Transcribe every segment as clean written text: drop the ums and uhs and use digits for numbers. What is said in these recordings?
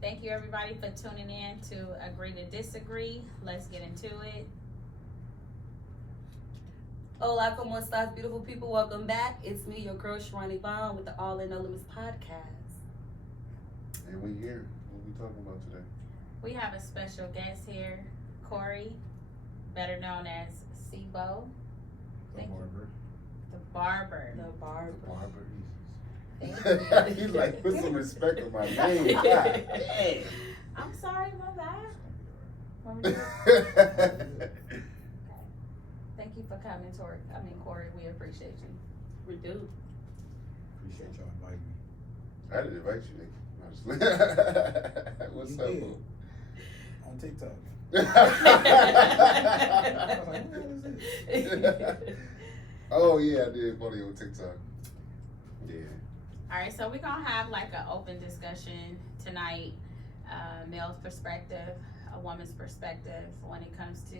Thank you, everybody, for tuning in to Agree to Disagree. Let's get into it. Hola, como estas, beautiful people? Welcome back. It's me, your girl, Sharani Vaughn, with the All In No Limits podcast. And we here. What we talking about today? We have a special guest here, Corey, better known as Sibo. The barber. The barber. The barber. He's like, put some respect on my name. God dang. I'm sorry, my bad. Thank you for coming, Corey. We appreciate you. We do. Appreciate y'all inviting me. I didn't invite you, nigga. What's You up, did. bro? On TikTok. Oh yeah, I did follow you on TikTok. Yeah. All right, so we're going to have like an open discussion tonight, male's perspective, a woman's perspective when it comes to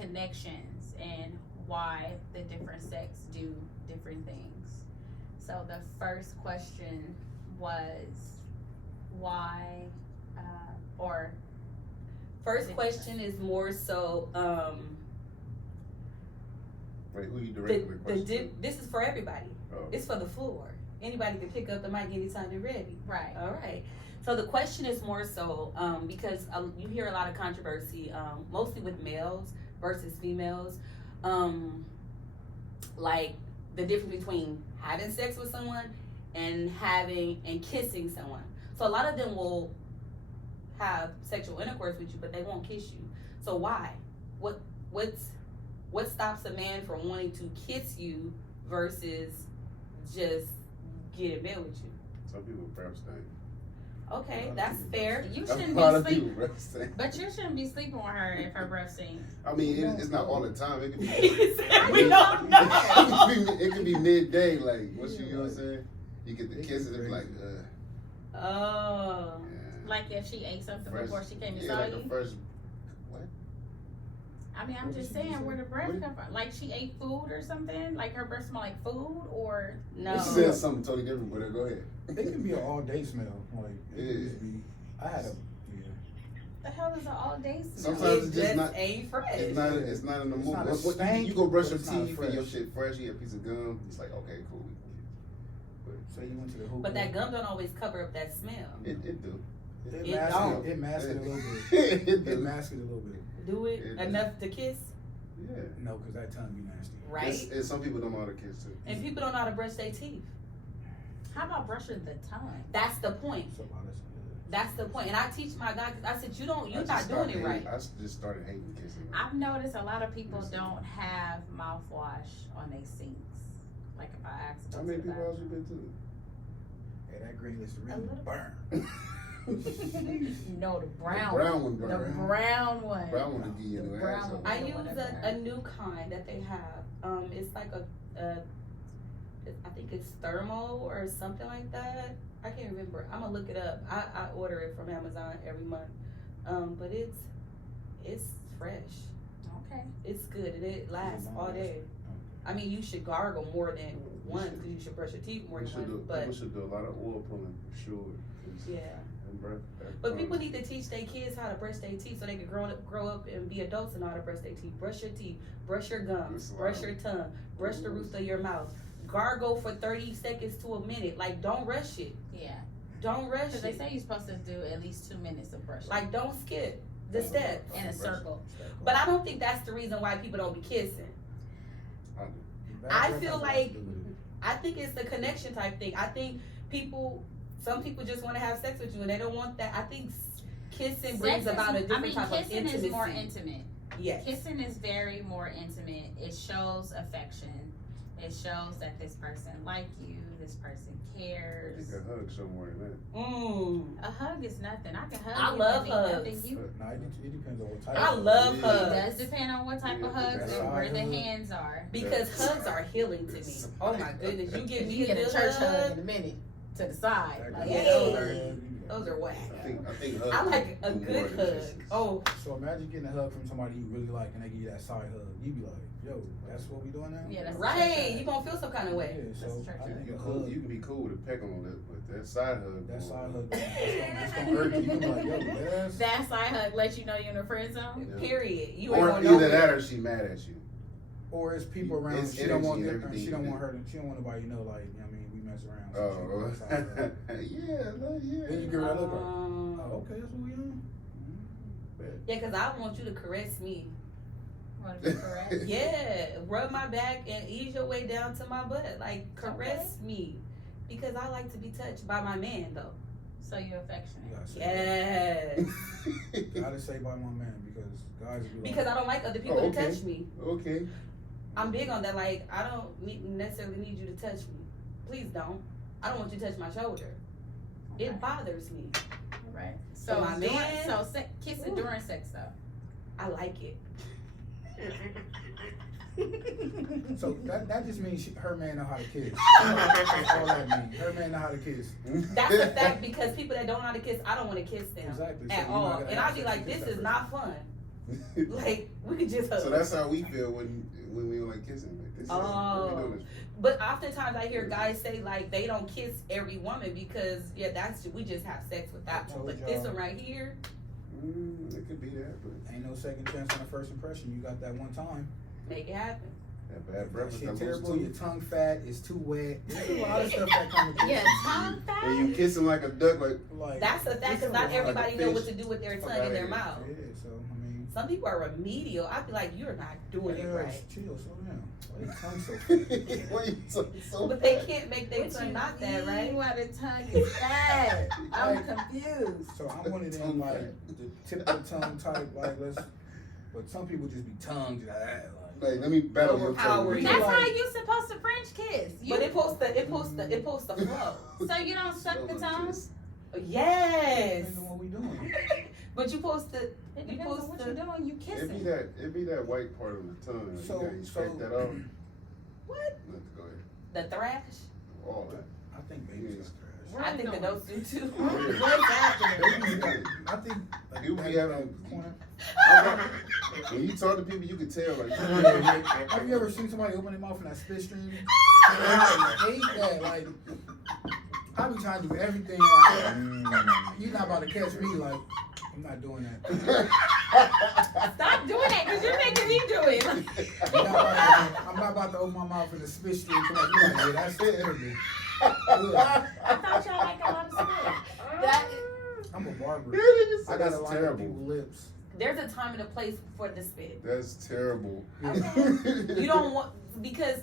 connections and why the different sex do different things. So the first question was why, First question is more so, Wait, who you directing the question to? this is for everybody. Oh. It's for the floor. Anybody can pick up the mic anytime they're ready. right. All right. So the question is more so because you hear a lot of controversy, mostly with males versus females, like the difference between having sex with someone and kissing someone. So a lot of them will have sexual intercourse with you, but they won't kiss you. So why? What stops a man from wanting to kiss you versus just get in bed with you? Some people breath stink. Okay, that's fair. You A shouldn't lot be of people sleeping, breath stink. but you shouldn't be sleeping with her if her breath stinks. I mean, it's not all the time. It can be. We don't know. It can be midday. Like, you know what I'm saying? You get the kisses and be like, Oh. yeah. Like if she ate something before she came and yeah, saw like you. the first. What? I mean, I'm What just did you saying say? where the breath What? come from. Like she ate food or something. Like her breath smell like food, or No. She said something totally different, but go ahead. It can be an all day smell. Like it Yeah. can just be. I had a the hell is an all day smell? Sometimes It it's just not. ain't fresh. It's not in the It's mood. not a Once you stank, go brush but your it's not teeth and your fresh. shit fresh, you get a piece of gum. It's like, okay, cool. We can So you went to the hoop. But that gum don't always cover up that smell. It do. It It masks don't. it masks it a little bit. It It do. masks it a little bit. Do it It- enough to kiss, Yeah. No, because that tongue be nasty. right? And some people don't know how to kiss too. And people don't know how to brush their teeth. How about brushing the tongue? That's the point. So honestly, That's the point. And I teach my guy, because I said, you're I not just doing started it right. I just started hating kissing. I've noticed a lot of people don't have mouthwash on their sinks. Like if I ask them How many to the people else you bathroom. been hey, that green is A really little. burn. to? No, the The brown. brown one, The burn. brown one. Brown one to give you The in the brown asshole. one. I use a new kind that they have. It's like I think it's thermal or something like that. I can't remember. I'm gonna look it up. I order it from Amazon every month. But it's fresh. Okay. It's good and it lasts all day. I mean, you should gargle more than one because you should brush your teeth more We than should one. do, But people should do a lot of oil pulling for sure. 'Cause yeah. that breath- that But tongue- people need to teach their kids how to brush their teeth so they can grow up and be adults and know how to brush their teeth. Brush your teeth, brush your gums, brush your tongue, brush the roof of your mouth. Gargle for 30 seconds to a minute. Like, don't rush it. Yeah. Don't rush Because they it. say you're supposed to do at least 2 minutes of brushing. Like, don't skip the steps. in a circle. But I don't think that's the reason why people don't be kissing. I do. I feel like- I think it's the connection type thing. I think some people just want to have sex with you and they don't want that. I think kissing brings about a different type of kissing intimacy. is more intimate. Yes. Kissing is very more intimate. It shows affection. It shows that this person like you. This person You cares. can hug somewhere in that. A hug is nothing. I can hug I you. love and be hugs. nothing. You, Nah, it depends on what type. I of love it Yeah. hugs. does depend on what type of Yeah, hugs that's and how where I the hug. hands are. Because hugs are healing to me. Oh my goodness. You give me You a get a good church hug hug. in a minute to the side. Like, Hey. hey. Those are whack. I think hugs I like a do more good than hug. kisses. Oh, So imagine getting a hug from somebody you really like and they give you that side hug. You be like, yo, that's what we doing now? Yeah, that's right. You gonna feel some kind of way. Yeah, so That's I think You a cool. hug, You can be cool with a peck on the lip, but that side hug. that boy. side hug, it's gonna hurt you. You be like, yo, yes. That side hug lets you know you're in the friend zone. Yeah. Period. You ain't Or gonna either know. that or she mad at you. Or it's people around. It's She don't want energy and them, everything she don't you want do. her. She don't want nobody to know. Like, you know what I mean, we mess around. So Oh, she give her a side hug. yeah. Then you give her that look like, Um, oh, okay, that's what we on. yeah, cause I want you to caress me. Want to be correct? Yeah, rub my back and ease your way down to my butt. Like caress me, because I like to be touched by my man though. So you're You affectionate. gotta say Yes, that. Gotta say by my man because guys be like, because I don't like other people Oh, to okay. touch me. Okay. I'm big on that. Like I don't necessarily need you to touch me. Please don't. I don't want you to touch my shoulder. Okay. It bothers me. Right. So my during- man- So kissing Ooh. during sex though. I like it. So that just means her man know how to kiss. That's all that means. Her man know how to kiss. That's a fact because people that don't know how to kiss, I don't want to kiss them Exactly. So at you're not all. gonna And have I'd be sex like, to kiss this that is person. not fun. Like we could just hug. So that's how we feel when we were like kissing. Like, this is what we doing this. But oftentimes I hear guys say like they don't kiss every woman because we just have sex with that one. But this one right here, It could be that, but Ain't no second chance on the first impression. You got that one time. make it happen. that bad That breakfast shit comes terrible. Your too. tongue fat. It's too wet. There's a lot of stuff that come with Yeah, this. tongue fat. And you kiss him like a duck, like Like, That's a fact because not like a everybody know what fish. to do with their Fuck tongue in outta their here. mouth. yeah. So I mean, Some people are remedial. I'd be like, you're not doing it right. Chill, slow down. Why your tongue so fat? why you so But they can't make their What tongue you not that, mean right? why the tongue is fat? I'm Like- confused. So I'm one of them Tongue like fat. the typical tongue type. Like but some people just be tongue just like. Like, let me battle your Overpowering. tongue. That's how you supposed to French kiss. But it supposed to flow. So you don't suck the tongue? Yes. Depends on what we doing. But you supposed to. It You depends on supposed what to. you're doing. You kissing. It be that white part of the tongue. So- you gotta scrape so- that off. What? Go ahead. The thrash? All that. I think babies is trash. Where I we think the going? notes do too. What's happening? Babies got- I think like, You be back having- in that corner. When you talk to people, you can tell. Like, Have you ever seen somebody open their mouth and that spit stream? I hate that. Like, I be trying to do everything. Like, you're not about to catch me. Like, I'm not doing that. Stop doing that because you're making me do it. I'm not about to open my mouth and the spit stream come out. You're like, yeah, that's terrible. Ugh. I thought y'all like a lot of spit. That, I'm a barber. I got That's a lot of terrible. people's lips. there's a time and a place for the spit. That's terrible. You don't want because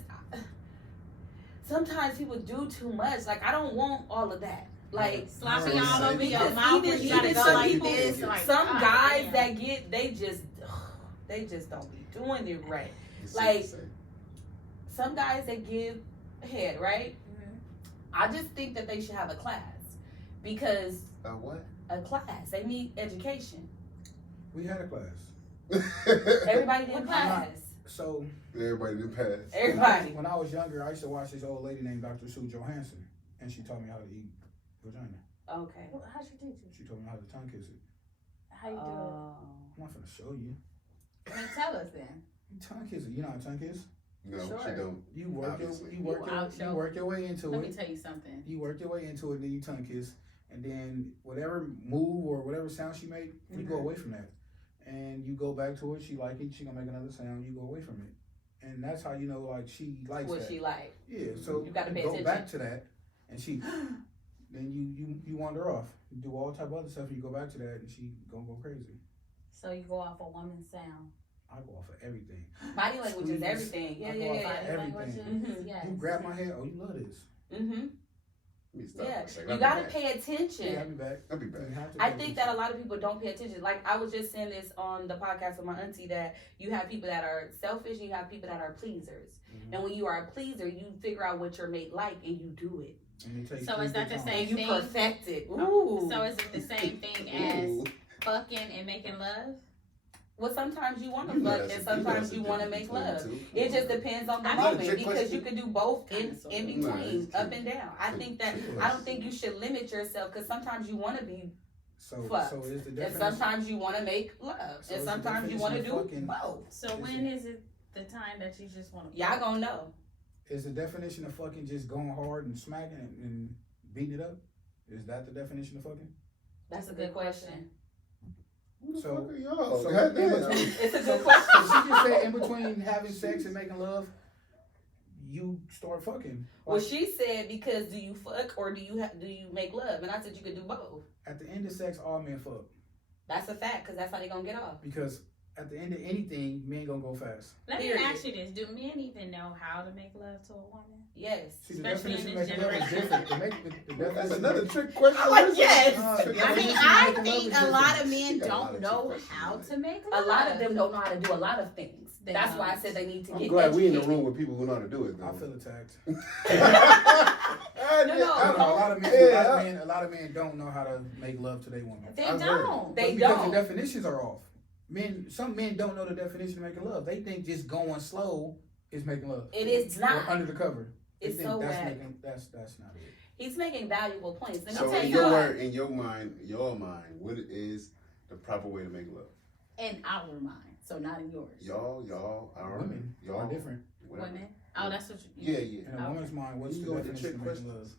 sometimes people do too much. Like I don't want all of that. Like Slopping Right. all over your Because mouth. even- You gotta even go some like people- this. Like, some God guys damn. that get they just don't be doing it right. It's Like- safe to say. Some guys that give head, right? Mhm. I just think that they should have a class because What? a class they need education. We had a class. Everybody need a What class. So Everybody did pass. Everybody. when I was younger, I used to watch this old lady named Dr. Sue Johansson, and she taught me how to eat vagina. Okay. Well, how'd you teach it? She taught me how to tongue kiss it. How you do I'm not gonna show you. it? I mean, tell us then. You tongue kiss it. You know how to tongue kiss? No, Sure. she don't. You work Obviously. you work your way into Let me it. tell you something. You work your way into it, then you tongue kiss, and then whatever move or whatever sound she make, you go away from that, and you go back to it. She like it. She gonna make another sound. You go away from it, and that's how you know like she likes What that. she like. Yeah, so You gotta pay go attention. back to that, and she, then you wander off. You do all type of other stuff. And you go back to that, and she gonna go crazy. So you go off a woman's sound. I go off of everything. Body language is Squeeze. everything. Yeah, I yeah, go off yeah. Body everything. languages, Mhm. yes. You grab my hair. Oh, you love this. Mm-hmm. Let me stop Yeah. for a second. You I'll be gotta back. pay attention. Yeah, I'll be back. I'll be back. You have to I pay think attention. that a lot of people don't pay attention. Like I was just saying this on the podcast with my auntie that you have people that are selfish and you have people that are pleasers. Mhm. And when you are a pleaser, you figure out what your mate like and you do it. And it takes So three is that good the times. same And you thing? perfect it. Ooh. So is it the same thing as Ooh. fucking and making love? Well, sometimes you want to You know fuck that's and a- sometimes that's a you want to difference make between love. the two. It just depends on the I mean, moment trick because question. you can do both in Kinda, sorta. between, No, it's up trick. and down. I think that Trick I don't think you should limit yourself because sometimes you want to be So fucked, so is the and definition. sometimes you want to make love, So and is the sometimes you want to do definition of fucking- both. So when is it the time that you just want to? Y'all gonna know. Is the definition of fucking just going hard and smacking and beating it up? Is that the definition of fucking? That's a good question. Who the So- fuck are y'all? so Goddamn. in between- It's a good So question. she just said in between having sex and making love, you start fucking. Well, Like, she said because do you fuck or do you make love? And I said you could do both. at the end of sex, all men fuck. That's a fact because that's how they gonna get off. Because at the end of anything, men gonna go fast. Let me Period. ask you this: do men even know how to make love to a woman? Yes. See, the Especially definition in of this making love is generation. different. The That's definition another trick question. I'm like, yes. The I mean, definition of I making love think is a lot different. of men She got a lot don't of know trick how questions, to make A love. lot of them don't know how to do a lot of things. They That's why I don't. said they need to I'm get glad we in the educated. room with people who know how to do it, though. I feel attacked. No, no, I don't know, a lot of men, Yeah. a lot of men don't know how to make love to their woman. They I've don't. heard. They But because don't. the definitions are off. Some men don't know the definition of making love. They think just going slow is making love. It is Or not. under the cover. They It's think so that's whack. making that's not it. He's making valuable points. Let me So tell in you your what. word, in your mind, what is the proper way to make love? In our mind, so not in yours. Y'all, our Women y'all are different. whatever. Women. Oh, that's what you. Yeah, yeah. In a woman's mind, what's You the go with the definition of trick making love? questions.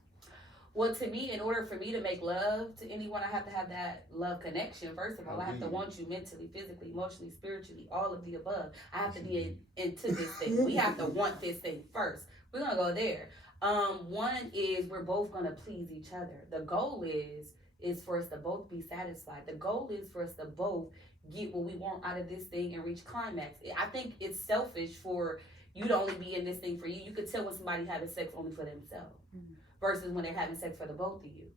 Well, to me, in order for me to make love to anyone, I have to have that love connection. First of all, I have to want you mentally, physically, emotionally, spiritually, all of the above. I have to be into this thing. We have to want this thing first. We're gonna go there. One is we're both gonna please each other. The goal is for us to both be satisfied. The goal is for us to both get what we want out of this thing and reach climax. I think it's selfish for you to only be in this thing for you. You could tell when somebody having sex only for themselves versus when they're having sex for the both of you.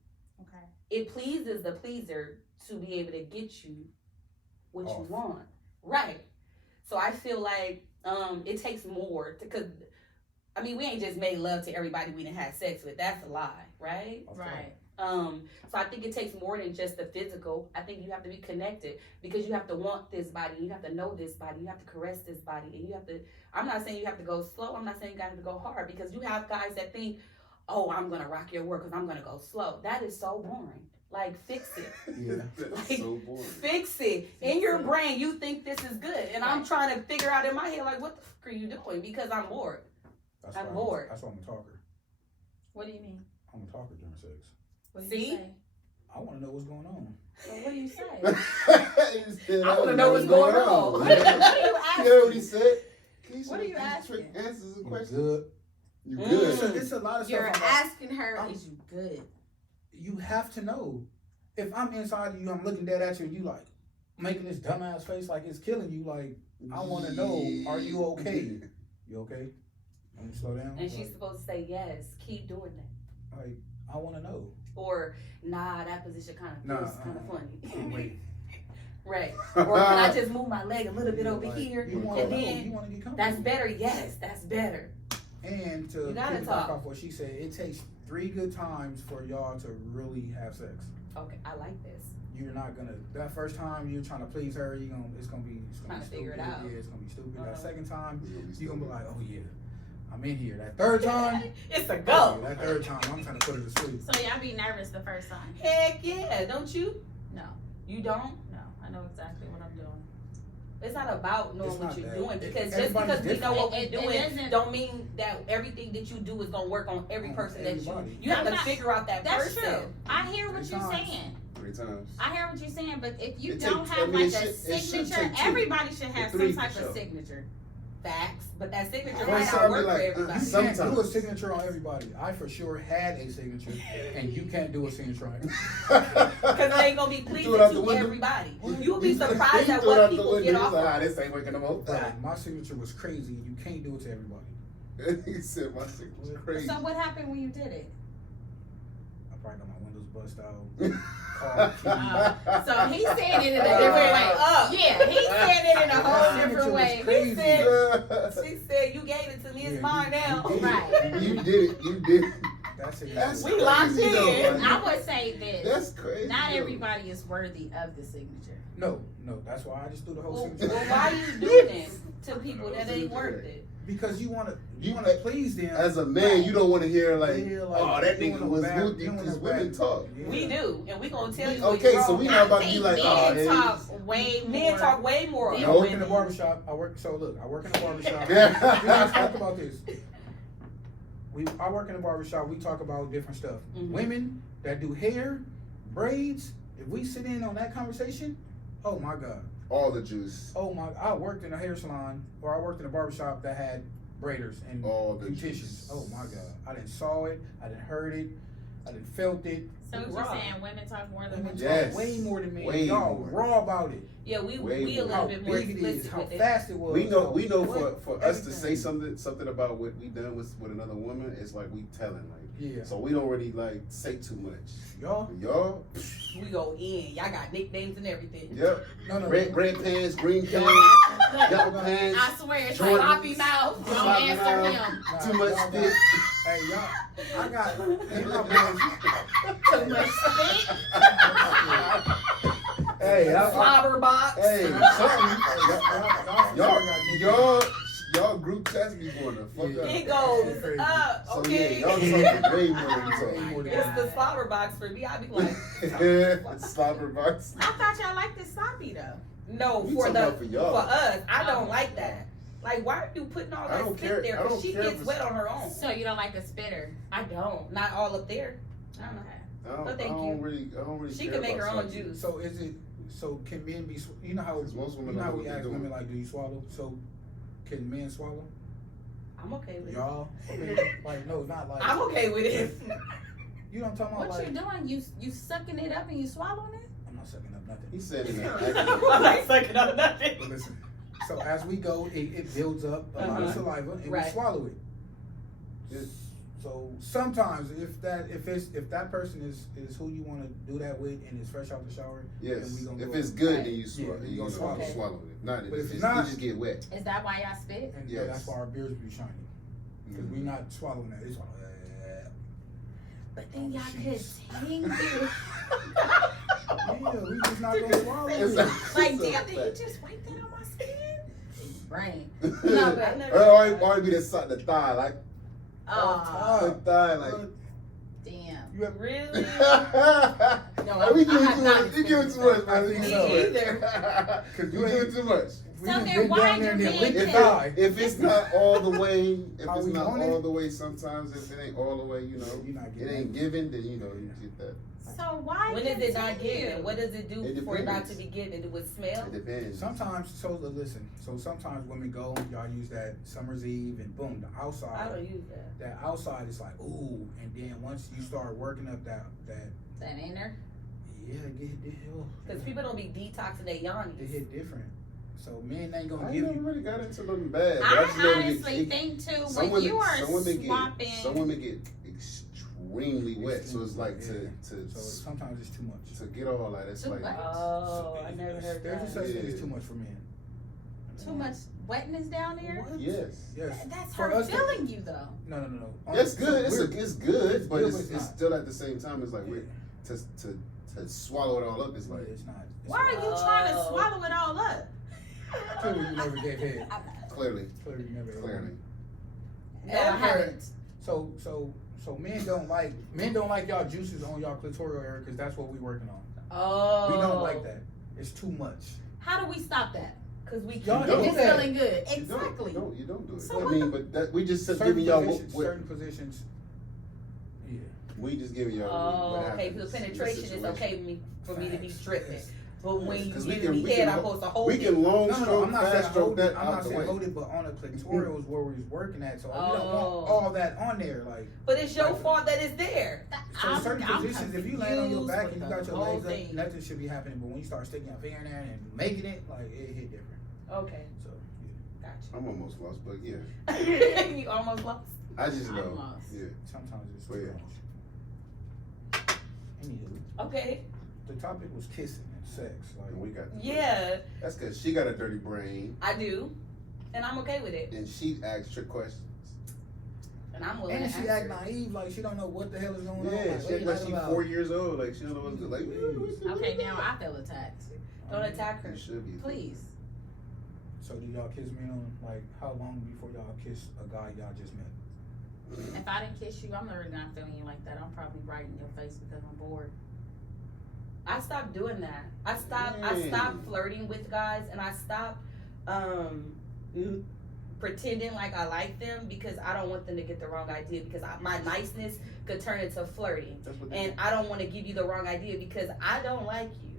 Okay. It pleases the pleaser to be able to get you what Off. you want. Right. So I feel like it takes more because I mean we ain't just made love to everybody we didn't have sex with. That's a lie, right? Right. So I think it takes more than just the physical. I think you have to be connected because you have to want this body, you have to know this body, you have to caress this body, and you have to. I'm not saying you have to go slow. I'm not saying you have to go hard because you have guys that think, oh, I'm gonna rock your world because I'm gonna go slow. That is so boring. Like fix it. Yeah. That's Like, so boring. Fix it. In your brain, you think this is good, and I'm trying to figure out in my head like, what the fuck are you doing? Because I'm bored. That's I'm why bored. That's why I'm a talker. What do you mean? I'm a talker during sex. What do you See? say? I want to know what's going on. Well, what do you say? I wanna know what's going on. What do you You heard what he said? What are you asking? Trick answers the I'm question. good. You Mm. good. So it's a lot of You're stuff. about- asking her, is you good? You have to know. If I'm inside of you, I'm looking dead at you, and you like making this dumbass face like it's killing you. Like I want to know, are you okay? You okay? Let me slow down. And she's Like, supposed to say yes. Keep doing that. like I want to know. Or nah, that position kind of feels kind of funny. Wait. Right. Or can I just move my leg a little bit over Like, here? You want to and know. then You want to get comfortable. That's better. Yes, that's better. And to You gotta piggyback talk. off what she said, it takes 3 good times for y'all to really have sex. Okay, I like this. You're not gonna that first time you're trying to please her. It's gonna be Trying to stupid. figure it out. Yeah, it's gonna be stupid. That Uh-huh. second time It's you're gonna be like, oh yeah, I'm in here. That third time, It's a oh, go. yeah, that third time I'm trying to put her to sleep. So y'all be nervous the first time? Heck yeah, don't you? No, You don't? no. I know exactly what I'm doing. It's not about knowing It's what not you're that. doing because just Everybody's because we know what we're different. doing It isn't- don't mean that everything that you do is gonna work on every On person that everybody. you have to I'm not- figure out that That's person. true. I hear what 3 you're times. saying. 3 times. I hear what you're saying, but if you It don't take- have I mean, like it a should- it should signature, take 2. everybody should have Or 3 some type for of sure. signature. Facts, but that signature Well, might not something work for like, everybody. You can't do a Sometimes. signature on everybody. I for sure had a signature, and you can't do a signature on everybody. Because they ain't gonna be pleasing threw it out the to window. everybody. You'll be surprised He at threw it what out the people window. get He was off like, of. ah, this ain't working no more. Bro, my signature was crazy, and you can't do it to everybody. He said my shit was crazy. So what happened when you did it? I probably got my windows bust out. Car key. So he's saying it in a different way. Yeah, he's saying it in a That whole signature different was way. crazy. He said, she said, you gave it to me, it's Yeah, mine now. you Right. You did it. You did it. That's it. That's We locked crazy, though, in. like, I would say this. That's crazy. Not though. everybody is worthy of the signature. No, that's why I just threw the whole Well, signature. well, why are you doing this to people that ain't worth it? Because you wanna You- please them. As a man, you don't want to hear like, Yeah, like, oh, that you nigga want was no bad- with you you, want because no women bad- talk. Yeah. We do, and we gonna tell you. Okay, what's so wrong. we not about to be like, men oh, hey. talk way more. Men talk way more. than I work in women. the barbershop. I work in the barbershop. Yeah. We don't talk about this. I work in the barbershop. We talk about different stuff. Mhm. Women that do hair, braids. If we sit in on that conversation, oh my god. All the juice. Oh my! I worked in a hair salon, or I worked in a barbershop that had braiders and All the beauticians. juice. Oh my god! I didn't saw it. I didn't heard it. I didn't felt it. So what Raw. you're saying, women talk more than Women men? Yes. talk way more than men. Way Y'all more. raw about it. Yeah, we Way a more. little How bit more big it is, explicit how with it. fast it was. We know what- for us to say everything. something about what we done with another woman, it's like we telling, like, Yeah. so we don't really like say too much. Y'all. Y'all, We go in. Y'all got nicknames and everything. yep. No. Red pants, green Don't pants, answer- yellow Look, pants, I swear, it's Jordan. like Sloppy mouth. Don't Sloppy answer mouth. him. Nah, too much y'all stick. Hey y'all, I got me and my boys. Too much spit. Hey, Slobber box. hey, something. Y'all Y'all group chats be going the fuck Yeah. up. It goes Crazy. up. So Okay. yeah, y'all talking way more than we Way talk. more than It's the slobber box for me. I be like, Yeah, slobber box. I thought y'all liked this sloppy though. no, We for talking about for y'all. for us, I don't like that. Like, why are you putting all I that don't spit care- there? I Because don't she care gets if wet on her own. So you don't like a spitter? I don't. Not all up there. Okay. But thank I don't you. really She care can make about her own something. juice. So can men be? You know how 'Cause most women you know how don't know we what ask they're women doing. like, do you swallow? So can men swallow? I'm okay with it. Y'all, like no, not like. I'm okay with it. You know what I'm talking about? What Like you doing? You sucking it up and you swallowing it? I'm not sucking up nothing. He said in I'm that. not sucking up nothing. But listen, so as we go, it builds up a lot of saliva, and Right. we swallow it. Yes. So sometimes, if that person is who you want to do that with, and is fresh out the shower, Yes. then we gonna If go- it's good, Right. then you swallow. Yeah, You you know, gonna swallow it. swallow it. Not if But if it's it's just, not- you just get wet. Is that why y'all spit? and Yes. that's why our beards be shiny, because we not swallowing that. It's like, But then y'all could Jeez. tingle. yeah, we just not gonna swallow It's it. a- Like, it's a damn, did fact. he just wipe that on my skin? Brain. No, but I never- Or be the thigh, like Oh, the thigh, like. damn. You have Really? No, We I give have too not much. You give too much, man. Me You either. give too much. we So just then been why down there and you then licked being the If, thigh. if it's not all the way, if How it's we not want all it? the way, sometimes if it ain't all the way, you know, You're not it getting ain't that. given, then you know you get that. So why When is it not continue? given? What does it do It for it not to depends. be given? It would smell? It depends. Sometimes, listen. So sometimes women go, y'all use that summer's eve, and boom, the I outside. don't use that. That outside is like ooh, and then once you start working up that That ain't there. yeah, it Because people don't be detoxing their it yawnies. hit different. So men ain't gonna I give never you. really got into nothing bad. but I just know honestly it- think too, some when you women- are some women swapping, some women get extremely wet, so it's like Yeah. to So sometimes it's too much. to get all that. It's Too like much? Oh, I never heard There's a that. such thing Yeah. as too much for men. too much wetness down there. What? yes. Yes. That's For her us to- feeling you though. No. It's good. It's We're- it's good, but good, it's but it's not. still at the same time. It's like Yeah. to swallow it all up. It's Yeah, like it's not. It's Why are not. you trying to Oh. swallow it all up? Clearly, you never gave head. clearly. Clearly, you never. Clearly. No, I haven't. So men don't like y'all juices on y'all clitoral area because that's what we working on. Oh. We don't like that. It's too much. How do we stop that? Because we Y'all If don't. it's that. feeling good, You exactly. don't do it. So I what mean, but that we just said Certain giving y'all positions, what certain positions. Yeah. we just giving y'all. Oh, what okay. happens The in this penetration is situation. okay for me to be Facts. stripping. Yes. But when you 'Cause we giving can- me we head, can I'm supposed to hold We it. can long No, stroke, I'm not fast saying stroke hold that it. I'm out not the saying way. hold it, but on the clitoral is where we was working at. So we don't want Oh. all that on there. Like But it's your fault that it's there. so, certain positions. If you land on your back and you confused got your with the legs whole up, thing. nothing should be happening. But when you start sticking your finger in there and making it, like it hit different. Okay. So I'm almost lost, but yeah, Gotcha. You almost lost. I just know. Almost. Yeah. sometimes it's Oh, too yeah. much. Anywho, Okay. the topic was kissing and sex. Like And we got. Yeah, That's because she got a dirty brain I do. And I'm okay with it. and she asks trick questions. And I'm willing And to she answer. act naive, like she don't know what the hell is going on. Yeah, Like, she what act you like talking she about? 4 years old. Like she don't know what's good. Like, Okay, now I feel attacked. Don't attack her. You should be. Please. So do y'all kiss me on, like, how long before y'all kiss a guy y'all just met? If I didn't kiss you, I'm never gonna feel you like that. I'm probably right in your face because I'm bored. I stopped doing that. I stopped flirting with guys, and I stopped pretending like I like them because I don't want them to get the wrong idea, because my niceness could turn into flirting, and I don't want to give you the wrong idea because I don't like you.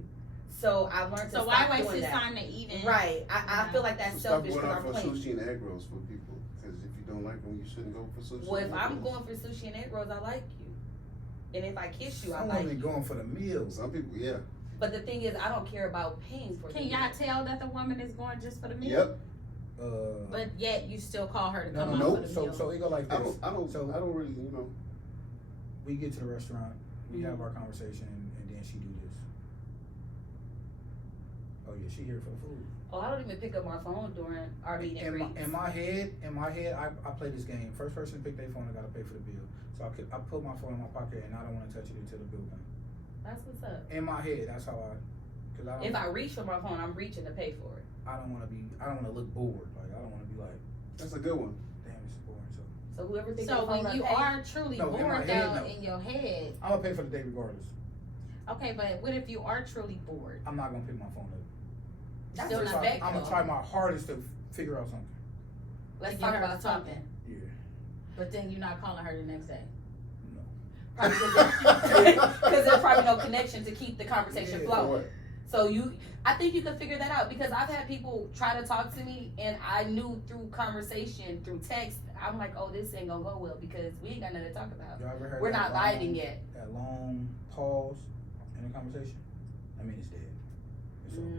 So I've learned to So stop why waste doing his that. time to even? Right. I feel like that's So selfish stop because going I'm out for playing. sushi and egg rolls for people. Because if you don't like them, you shouldn't go for sushi. Well, if and egg I'm rolls. going for sushi and egg rolls, I like you. And if I kiss you, I Some like women you. going for the meals. Some people, yeah. But the thing is, I don't care about paying for Can the y'all meal. tell that the woman is going just for the meal? Yep. But yet you still call her to no, come no, out for the so meal. so it go like I this. don't really, you know. We get to the restaurant, we have our conversation, and then she do this. Oh yeah, she here for the food. Oh, I don't even pick up my phone during our meet and greets. In my head, I play this game. First person to pick their phone, I gotta pay for the bill. So I put my phone in my pocket and I don't want to touch it until the bill comes. That's what's up. In my head, that's how cause I don't. If I reach for my phone, I'm reaching to pay for it. I don't want to look bored. Like I don't want to be like, That's a good one. damn, this is boring. So So whoever thinks So their phone when you unpaid- are truly No, in my bored head, though, no. in your head, I'm gonna pay for the date regardless. okay, but what if you are truly bored? I'm not gonna pick my phone up. That's Still respect, not back, I'm gonna though. try my hardest to figure out something. Let's To talk get her about to something. talking. Yeah. But then you're not calling her the next day. Because there's probably no connection to keep the conversation Yeah. flowing. So I think you can figure that out, because I've had people try to talk to me and I knew through conversation, through text, I'm like, oh, this ain't gonna go well because we ain't got nothing to talk about. Y'all ever heard We're that not long- vibing yet. That long pause in a conversation. I mean, it's dead. It's over.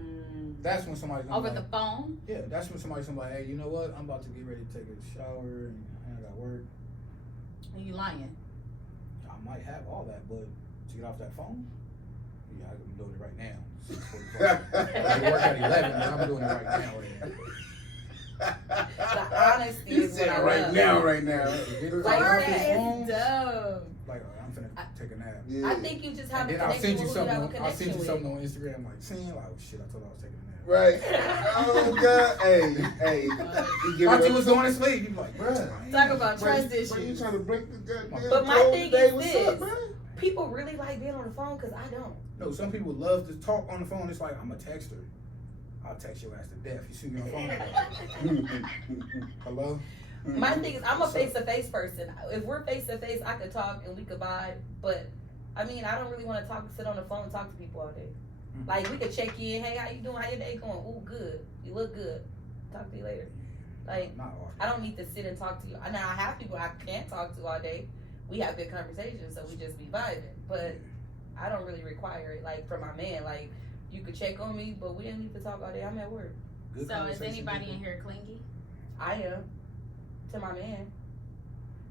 That's when somebody's gonna Over be the like, phone? yeah. That's when somebody's gonna be like, hey, you know what? I'm about to get ready to take a shower and I got work. Are you lying? I might have all that, but to get off that phone, yeah, I'm doing it right now. 6:45. I work at 11, but I'm doing it right now. The honesty You is what said I right love. now, right now. Like off that his is phone, dumb. like I'm finna take a nap. Yeah. I think you just have And a then I'll connection send you with who you have a something. I'll send connection you with. something on Instagram, like saying, like, oh shit, I told her I was taking a nap. Right. Oh God. Hey. You give Thought it you up. was going to sleep. You like, bruh. Talk about Bruh, trust Bro, you issues. trying to break the goddamn But my code thing today? is What's this. up, bro? People really like being on the phone because I don't. No, some people love to talk on the phone. It's like, I'm a texter. I'll text your ass to death. You see me on the phone? Hello? My thing is, I'm a face-to-face person. If we're face-to-face, I could talk and we could vibe. But, I mean, I don't really want to sit on the phone and talk to people all day. Like, we could check in. Hey, how you doing? How your day going? Ooh, good. You look good. Talk to you later. Like, Not all. I don't need to sit and talk to you. Now, I have people I can't talk to all day. We have good conversations, so we just be vibing. But I don't really require it, like, from my man. Like, you could check on me, but we didn't need to talk all day. I'm at work. Good So is conversation, anybody people. in here clingy? I am. To my man.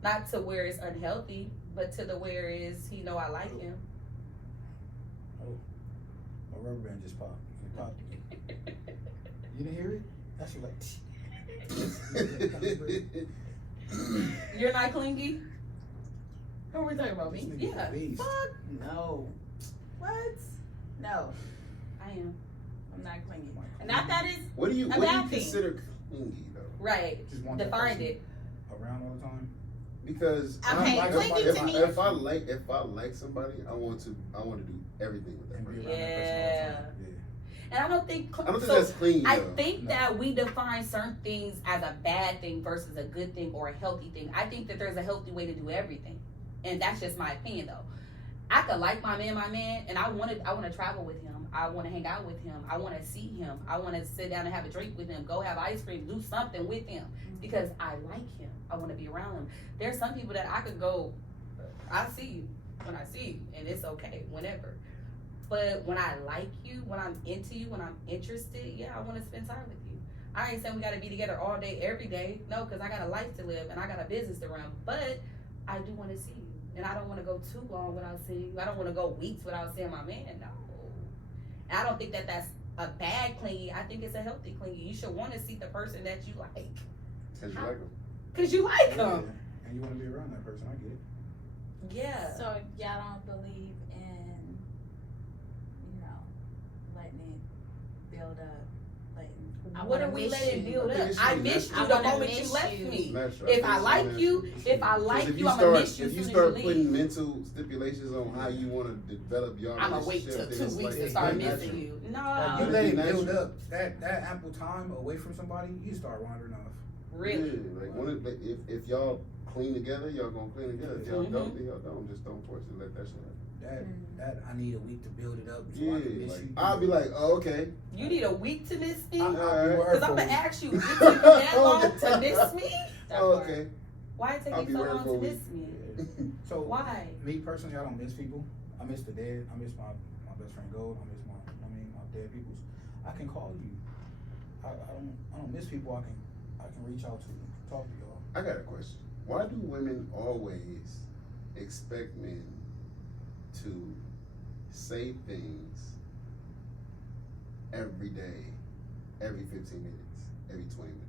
Not to where it's unhealthy, but to the where is he know I like him. A rubber band just popped. It popped. You didn't hear it? That's like. You're not clingy? Who are we talking about? This Me? nigga's Yeah. a beast. Fuck no. What? No, I am. I'm not clingy. And not that is What do you A bad thing. consider clingy though? Right. Just want that Defined person it. around all the time. Because Okay, I'm clingy if, to I, me- if I like somebody, I want to do everything with that And be person. around that person all the time. Yeah. And I don't think I don't think so. that's clingy I though. think No. that we define certain things as a bad thing versus a good thing or a healthy thing. I think that there's a healthy way to do everything. And that's just my opinion though. I could like my man, and I want to travel with him. I want to hang out with him. I want to see him. I want to sit down and have a drink with him. Go have ice cream. Do something with him because I like him. I want to be around him. There's some people that I could go. I see you when I see you, and it's okay whenever. But when I like you, when I'm into you, when I'm interested, yeah, I want to spend time with you. I ain't saying we got to be together all day, every day. No, because I got a life to live and I got a business to run. But I do want to see you. And I don't want to go too long without seeing you. I don't want to go weeks without seeing my man. No. And I don't think that that's a bad clingy. I think it's a healthy clingy. You should want to see the person that you like. Cause you like them. Because you like Yeah. him. and you want to be around that person. I get it. Yeah. So y'all don't believe in, letting it build up, What are we letting build up? Miss I you. missed I you the wanna moment you miss left you. me. Natural. If I like you, I'm gonna miss you If as you soon start as you putting leave. mental stipulations on how you want to develop your I'm gonna wait relationship, till then 2 it's weeks like, to start it's missing natural. you. Like, No, you let it Natural. build up. That ample time away from somebody, you start wandering off. really. Yeah, like if y'all clean together, y'all gonna clean together. If y'all Mhm. don't, then y'all don't. Just don't force it. Let that shit happen. That I need a week to build it up. So Yeah, I can miss like you. I'll be like, oh, okay. You need a week to miss me? I'll be Alright. word Because I'm for gonna it. ask you, it took you that long to miss me? That Oh, part. okay. Why it take I'll you be so word long for to a week. miss me? So Why? me personally, I don't miss people. I miss the dead. I miss my best friend Gold. I miss my dead peoples. I can call you. I don't miss people. I can reach out to talk to y'all. I got a question. Why do women always expect men to say things every day, every 15 minutes, every 20 minutes?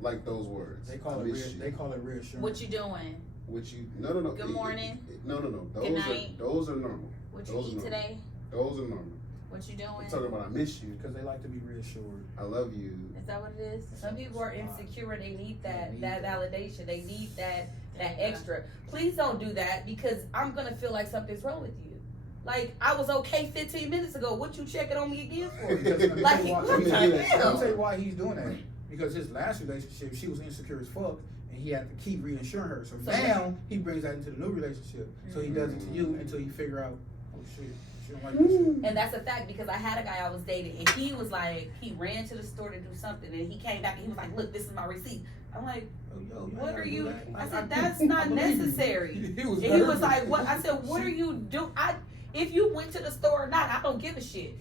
Like those words. They call I it miss you. they call it reassurance. What you doing? What you no. Good morning. No. Good night. Those are normal. What you Those are eat normal. today? Those are normal. What you I'm doing? talking about I miss you. Because they like to be reassured. I love you. Is that what it is? Some people are insecure. They need that They need that that. validation. They need that Yeah. extra. Please don't do that because I'm gonna feel like something's wrong with you. Like I was okay 15 minutes ago. What you checking on me again for? Because let me Like, tell you why- what let me the tell you- hell? let me tell you why he's doing that. Because his last relationship, she was insecure as fuck, and he had to keep reassuring her. So now he brings that into the new relationship. So he does it to you until you figure out, oh shit, she don't like this shit. And that's a fact because I had a guy I was dating and he was like, he ran to the store to do something and he came back and he was like, look, this is my receipt. I'm like, Oh, yo, you ain't what gotta are do you? that. I said, that's not I believe you. necessary. He was And he was nervous. like, what? I said, what are you doing? If you went to the store or not, I don't give a shit.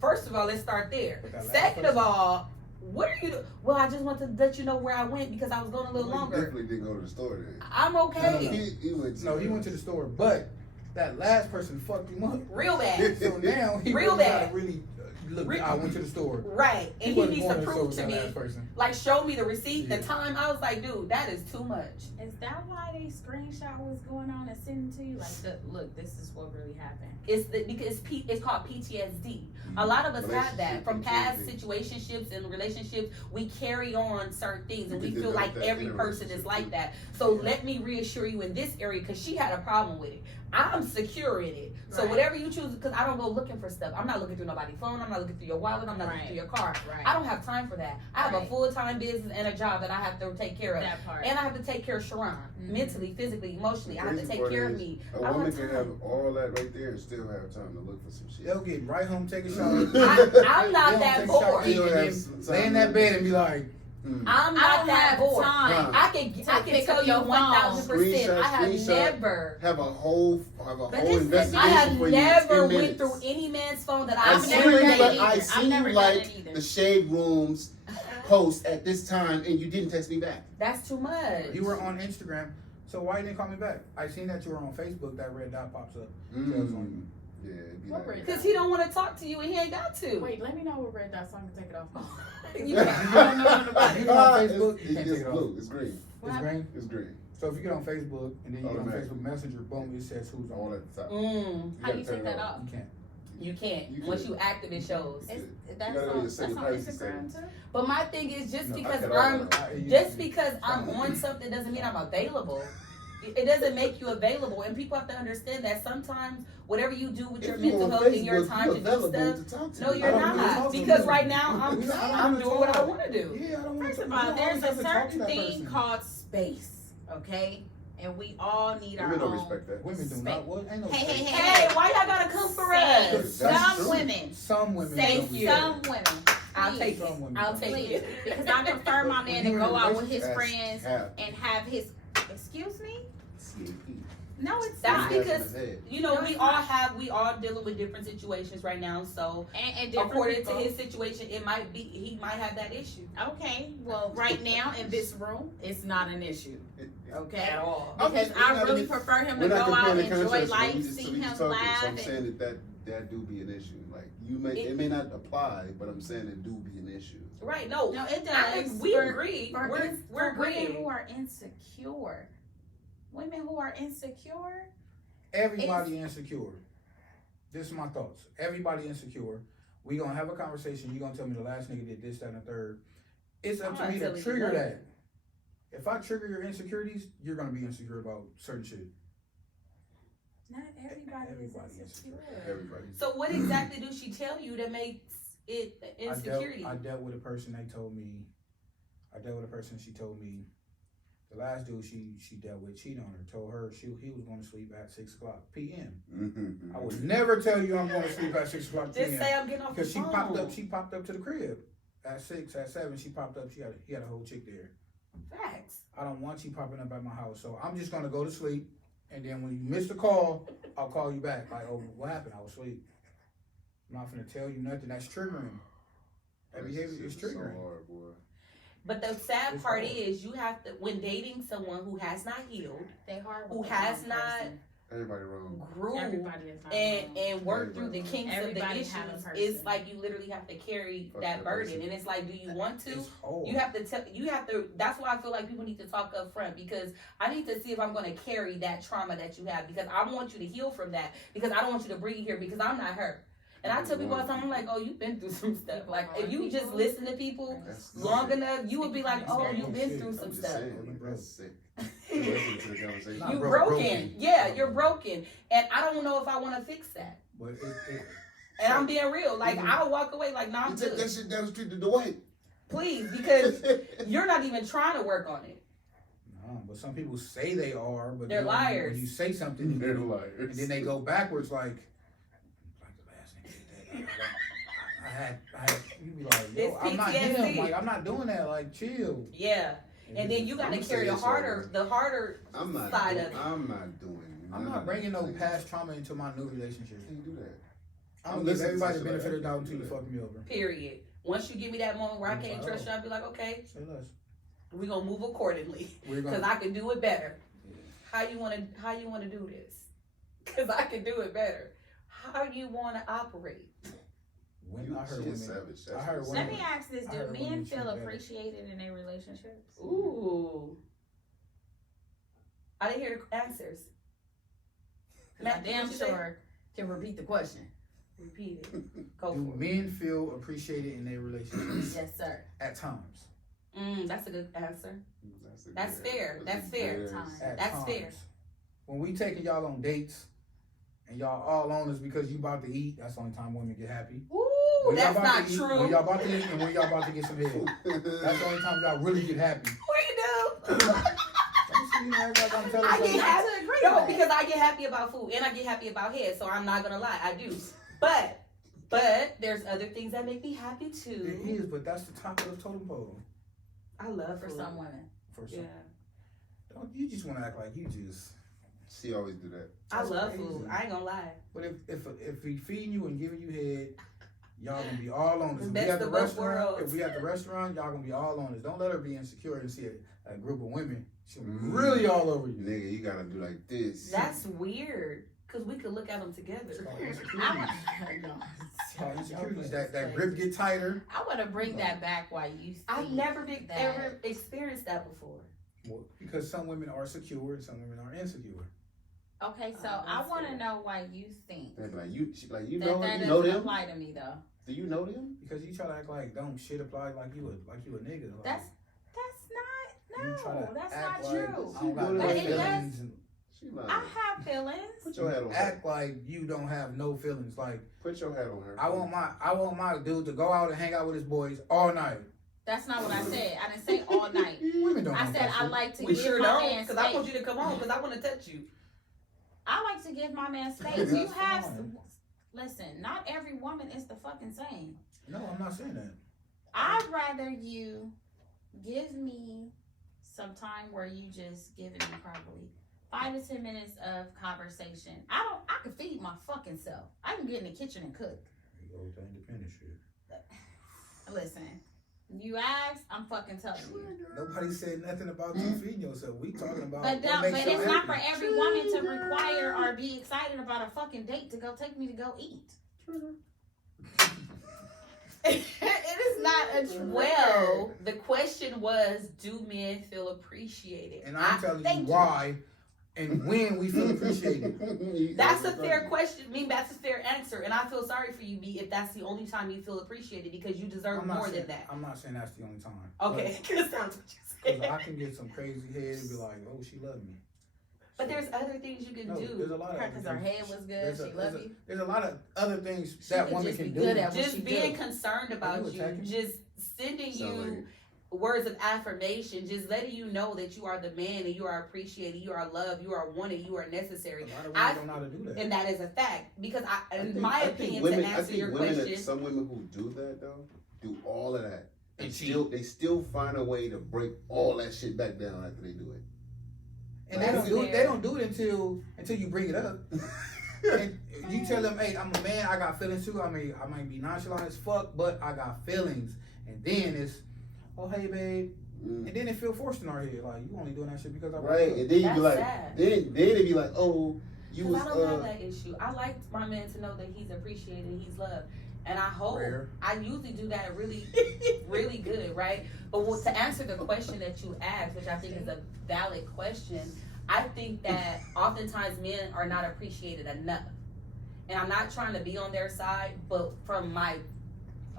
First of all, let's start there. But that last Second of person- all, what are you doing? Well, I just want to let you know where I went because I was going a little Well, longer. You definitely didn't go to the store then. I'm okay. No. He went to No, he went to the store, but that last person fucked him up. Real bad. So now he Real really bad. gotta really look. Real- I went to the store. Right. And he wasn't needs going to the store prove with to that me, last person. like show me the receipt, Yeah. the time. I was like, dude, that is too much. Is that why they screenshot what's going on and send it to you? Like, look, this is what really happened. Because it's called PTSD. A lot of us have that from past Relationship situationships and relationships. We carry on certain things, and You we can feel like develop that every in a person is relationship, like too. that. So Yeah. let me reassure you in this area because she had a problem with it. I'm secure in it. So Right. whatever you choose, because I don't go looking for stuff. I'm not looking through nobody's phone. I'm not looking through your wallet. I'm not looking Right. through your car. Right. I don't have time for that. I have a Right. full-time business and a job that I have to take care of. That part. And I have to take care of Sharon Mhm. mentally, physically, emotionally. I have to Crazy take part care of is, me. A I don't woman have can time. have all that right there and still have time to look for some shit. They'll get right home, take a shower. I'm not They don't that take a shower, bored. eat, Still and have then some time lay in to that look bed for and be like, I'm I not don't that have bored. time. I can To tell pick you up your phone. 1,000%. I have Screenshot. never. Have a whole But this is the investigation I have for you in never 10 went minutes. through any man's phone that I I've seen never you dated. like, I I've seen never you done like it either. the shade rooms post at this time and you didn't text me back. That's too much. you were on Instagram, so why you didn't call me back? I seen that you were on Facebook. That red dot pops up. Yeah, it'd be What like red Because he don't want to talk to you and he ain't got to. Wait, let me know what red dot so I can take it off. You I don't know nothing about You it. get on Facebook, you can't it's take it off. blue. It's green. What It's green. It's green. So if you get on Facebook and then you get on Automatic. Facebook Messenger, boom, it says who's All on. at the top. How gotta you turn take it that off. off? You can't. You can't. You Once can. you active, it shows. That's gotta go to on, your that's setting on privacy Instagram settings. too. But my thing is just No, because I I'm cut just because I'm on something doesn't mean I'm available. It doesn't make you available, and people have to understand that sometimes whatever you do with your If you mental on health and your Facebook, time you to do available stuff. to talk to No, me. you're I don't wanna not. talk to Because you. right now I'm I don't I'm wanna doing what I talk. want to do. Yeah, I don't want First to. of all, there's a certain that thing person. called space, okay? And we all need our Women don't own. respect that. Women do not. What? Ain't no Hey, space. hey, Hey, why y'all gotta come for Say, us? That's some true. women. Some women. Thank don't you. respect Some women. I'll Please. take Some it. women I'll don't. take Please. it. Because I prefer my man to When go you're in a out with his That's friends cap. and have his. Excuse me? CAP. No, it's That's not. because- That's in his head. You know, No, we it's all not. we all dealing with different situations right now. So And different according people. to his situation, it might be he might have that issue Okay, well, right now in this room, it's not an issue. Okay? at all. Because We're I not really even- prefer him to We're go not out, comparing the enjoy contrast, life, we just see talking. him So laugh. I'm saying that do be an issue. Like it may not apply, but I'm saying it do be an issue. Right? No, No, it I, does. we For- agree. for We're women agreeing. who are insecure. women who are insecure. Everybody insecure. This is my thoughts. Everybody insecure. We gonna have a conversation. You gonna tell me the last nigga did this, that, and the third. It's up to me to trigger that. If I trigger your insecurities, you're gonna be insecure about certain shit. Not everybody is insecure. Everybody. So what exactly do she tell you that makes it insecurity? I dealt with a person. She told me the last dude she dealt with cheated on her. Told her he was going to sleep at 6:00 p.m. I would never tell you I'm going to sleep at 6:00 p.m. Just say I'm getting off the phone. Because she popped up to the crib at 6, at 7. She popped up. He had a whole chick there. Facts. I don't want you popping up at my house, so I'm just going to go to sleep. And then when you miss the call, I'll call you back. Like, oh, what happened? I was asleep. I'm not going to tell you nothing. That's triggering. That behavior is triggering. So hard, boy. But the sad part is you have to, when dating someone who has not healed, They hard. who has not Everybody wrong. grew Everybody is not and worked through the kinks Everybody of the have a issues, person. it's like you literally have to carry that burden. And it's like, do you want to? It's hard. You have to, that's why I feel like people need to talk up front, because I need to see if I'm going to carry that trauma that you have, because I want you to heal from that, because I don't want you to bring it here, because I'm not her. And I tell people all the time, I'm like, oh, you've been through some stuff. Like, if you just listen to people long enough, you will be like, oh, you've been through some stuff. That's sick. Listen to the conversation. You broken. Yeah, you're broken. And I don't know if I want to fix that. But And I'm being real. Like, I'll walk away like, nah, I'm You take that good. shit down the street to the white. Please, because you're not even trying to work on it. no, but some people say they are, but They're then liars. When you say something, They're and liars. then they go backwards like the last nigga did that. I had, you be like, yo, It's I'm not PTSD. him. Like, I'm not doing that. Like, chill. Yeah. And then you got to I'm carry the saying harder I'm not side doing, of it. I'm not doing I'm none not of bringing that. no past trauma into my new relationship. Can't do that. I'm I'm gonna give listening to everybody the shit benefit like of the doubt that. until you fuck me over. Period. Once you give me that moment where I can't trust you, I'll be like, okay, Say less. we're going to move accordingly. We're Because gonna. I can do it better. How you want to do this? Because I can do it better. How you want to operate? When I heard She women, is savage. I heard That's Let women. me ask this: I do heard men women feel treat better. appreciated in their relationships? Ooh. I didn't hear the answers. I'm damn sure can repeat the question. Repeat it. Go Do for it. men feel appreciated in their relationships Yes, sir. at times? That's a good answer. a That's good- fair. That's fair. Yes. At That's times. fair. When we taking y'all on dates and y'all all on us because you about to eat, that's the only time women get happy. Ooh, When y'all that's about not to eat, true. When y'all about to eat and when y'all about to get some head. That's the only time y'all really get happy. We do. Don't see you act like I'm telling I you. get happy. to agree No, with. because I get happy about food and I get happy about head, so I'm not gonna lie, I do. But there's other things that make me happy It too. is, but that's the top of the totem pole. I love For food. some women. For some. Yeah, Don't you just want to act like you just. She always do that. I That's love crazy. food. I ain't gonna lie. But if we feeding you and giving you head, y'all gonna be all on us. If we Best at the of both restaurant, worlds. if we at the restaurant, y'all gonna be all on us. Don't let her be insecure and see a group of women. She'll be really all over you. Nigga, you gotta do like this. That's weird, cause we could look at them It's together. called I insecurities. It's called insecurities. That grip get tighter. want to bring that back while you think I've never been that- ever experienced that before. Well, because some women are secure and some women are insecure. Okay, so Oh, I that's want to fair. know why you think They be like you that know that you know doesn't them. apply to me though. Do you know them? Because you try to act like don't shit apply like you a nigga. Like, That's you not try no, to that's act not like true. I don't got no But it feelings. And She lying. I have feelings. Put your hat on her. act like you don't have no feelings. Like Put your hat on her. I want my dude to go out and hang out with his boys all night. That's not what I said. I didn't say all night. Women don't I want said that I shit. like to We give sure my don't, man because I want space. you to come on, because I want to touch you. I like to give my man space. That's You have fine. listen. Not every woman is the fucking same. No, I'm not saying that. I'd rather you give me some time where you just giving me probably 5 to 10 minutes of conversation. I can feed my fucking self. I can get in the kitchen and cook. You go with that independent shit. Listen, you ask, I'm fucking telling you. Nobody said nothing about you feeding yourself. We talking about But what makes it's you not for happy. every woman to require or be excited about a fucking date to go take me to go eat. It is not a trigger. Well, the question was, do men feel appreciated? And I'm telling you thank you. why and when we feel appreciated. That's a fair question. I mean, that's a fair answer, and I feel sorry for you, B, if that's the only time you feel appreciated because you deserve more than that. I'm not saying that's the only time. Okay, because that's what you Because said. I can get some crazy head and be like, oh, she loved me. But there's other things you can do. There's a lot of Because her head was good, she loved you. There's a lot of other things She that could woman just can be do. good at what she Just being do. concerned about you you, attacking me? just sending Sound you like words of affirmation, just letting you know that you are the man and you are appreciated, you are loved, you are wanted, you are necessary. A lot of women don't know how to do that. And that is a fact. Because in my I think opinion, women, to answer your women, question, some women who do that though, do all of that. And They still find a way to break all that shit back down after they do it. And they don't do it until you bring it up. And you tell them, hey, I'm a man, I got feelings too. I might be nonchalant as fuck, but I got feelings. And then it's, oh hey babe. And then it feel forced in our head, like you only doing that shit because I right. And then you be like, sad. then they be like, oh, you was. I don't have that issue. I like my man to know that he's appreciated and he's loved. And I hope, rare. I usually do that really, really good, right? But to answer the question that you asked, which I think is a valid question, I think that oftentimes men are not appreciated enough. And I'm not trying to be on their side, but from my,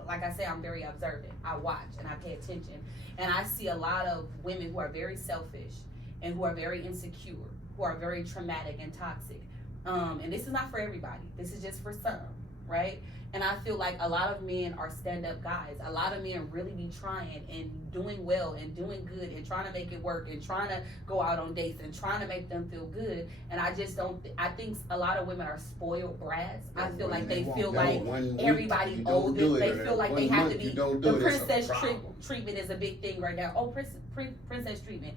like I say, I'm very observant. I watch and I pay attention. And I see a lot of women who are very selfish and who are very insecure, who are very traumatic and toxic. And this is not for everybody. This is just for some, right? And I feel like a lot of men are stand-up guys. A lot of men really be trying and doing well and doing good and trying to make it work and trying to go out on dates and trying to make them feel good. And I just don't, I think a lot of women are spoiled brats. I feel like they feel like everybody owes them. They feel like they have to be, the princess treatment is a big thing right now. Oh, princess treatment.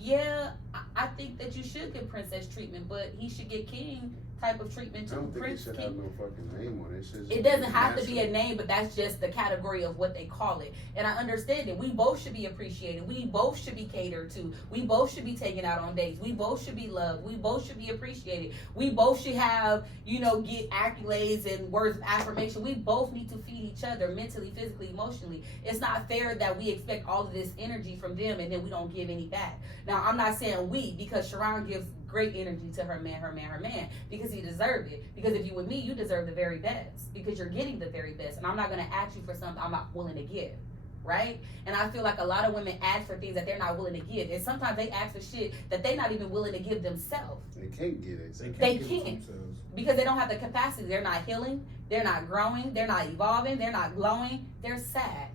Yeah, I think that you should get princess treatment, but he should get king type of treatment too. I don't think it should have no fucking name on it. It doesn't have to be a name, but that's just the category of what they call it. And I understand it. We both should be appreciated. We both should be catered to. We both should be taken out on dates. We both should be loved. We both should be appreciated. We both should have, get accolades and words of affirmation. We both need to feed each other mentally, physically, emotionally. It's not fair that we expect all of this energy from them and then we don't give any back. Now, I'm not saying we, because Sharon gives great energy to her man, because he deserved it. Because if you with me, you deserve the very best, because you're getting the very best. And I'm not going to ask you for something I'm not willing to give, right? And I feel like a lot of women ask for things that they're not willing to give. And sometimes they ask for shit that they're not even willing to give themselves. They can't get it. They can't. Because they don't have the capacity. They're not healing. They're not growing. They're not evolving. They're not glowing. They're sad.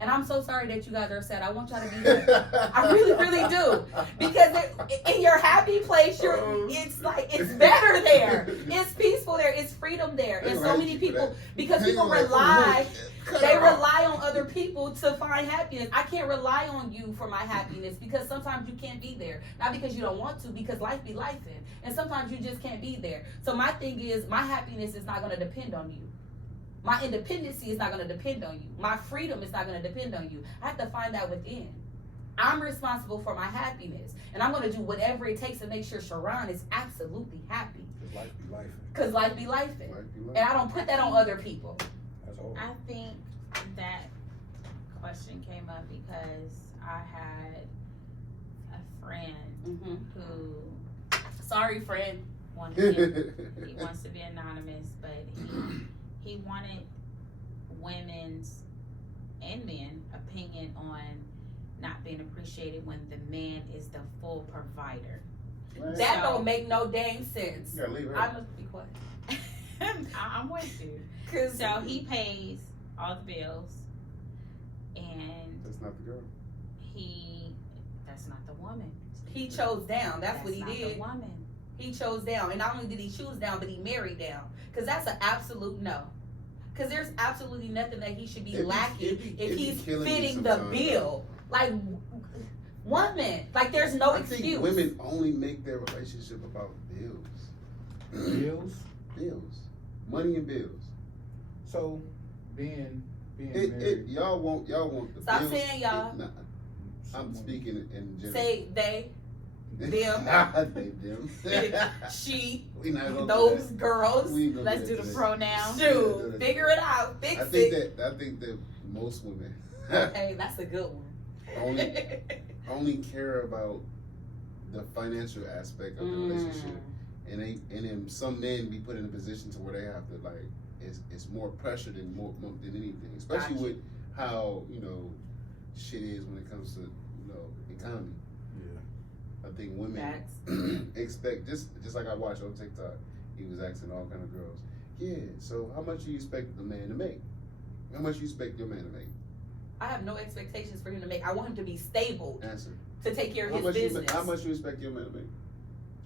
And I'm so sorry that you guys are sad. I want y'all to be happy. I really, really do. Because in your happy place, it's better there. It's peaceful there. It's freedom there. And so many people, because people rely on other people to find happiness. I can't rely on you for my happiness, because sometimes you can't be there. Not because you don't want to, because life be lifing. And sometimes you just can't be there. So my thing is, my happiness is not going to depend on you. My independency is not going to depend on you. My freedom is not going to depend on you. I have to find that within. I'm responsible for my happiness. And I'm going to do whatever it takes to make sure Sharon is absolutely happy. Because life be life. And I don't put that on other people. That's all. I think that question came up because I had a friend who, sorry friend, he wants to be anonymous, but he wanted women's and men opinion on not being appreciated when the man is the full provider. That don't make no dang sense. You gotta leave her. I must be quiet. I'm with you. So he pays all the bills, and That's not the girl. that's not the woman. He chose down. That's what he not did. The woman. He chose down. And not only did he choose down, but he married down. Because that's an absolute no. Because there's absolutely nothing that he should be lacking if he's fitting the bill. Like, woman. Like, there's no excuse. I think women only make their relationship about bills. Bills. Money and bills. So, being married. Y'all want the Stop bills. saying y'all. I'm speaking in general. Say they. Them. them. She. Those girls. Let's do the pronouns. Shoot. Figure it out. Fix it. I think that most women okay, that's a good one. only care about the financial aspect of the relationship, and then some men be put in a position to where they have to like it's more pressure than more than anything, especially with how shit is when it comes to economy. I think women expect just like I watch on TikTok. He was asking all kind of girls, yeah. So how much do you expect the man to make? How much do you expect your man to make? I have no expectations for him to make. I want him to be stable. Answer. To take care of his business. How much do you expect your man to make?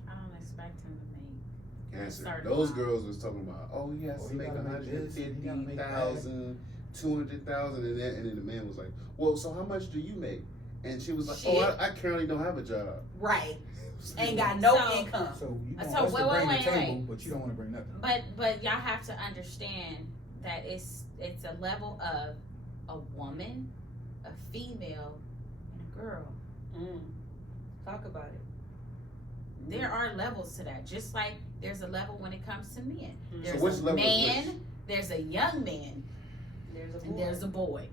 I don't expect him to make. Answer. Those girls was talking about, oh, he has to make 150,000, 200,000, and then the man was like, well, so how much do you make? And she was like, I currently don't have a job. Right. Ain't got no income. So you want So us to bring the table, wait. but you don't want to bring nothing. But y'all have to understand that it's a level of a woman, a female, and a girl. Talk about it. There are levels to that. Just like there's a level when it comes to men. There's so which a level man, there's a young man, and there's a boy.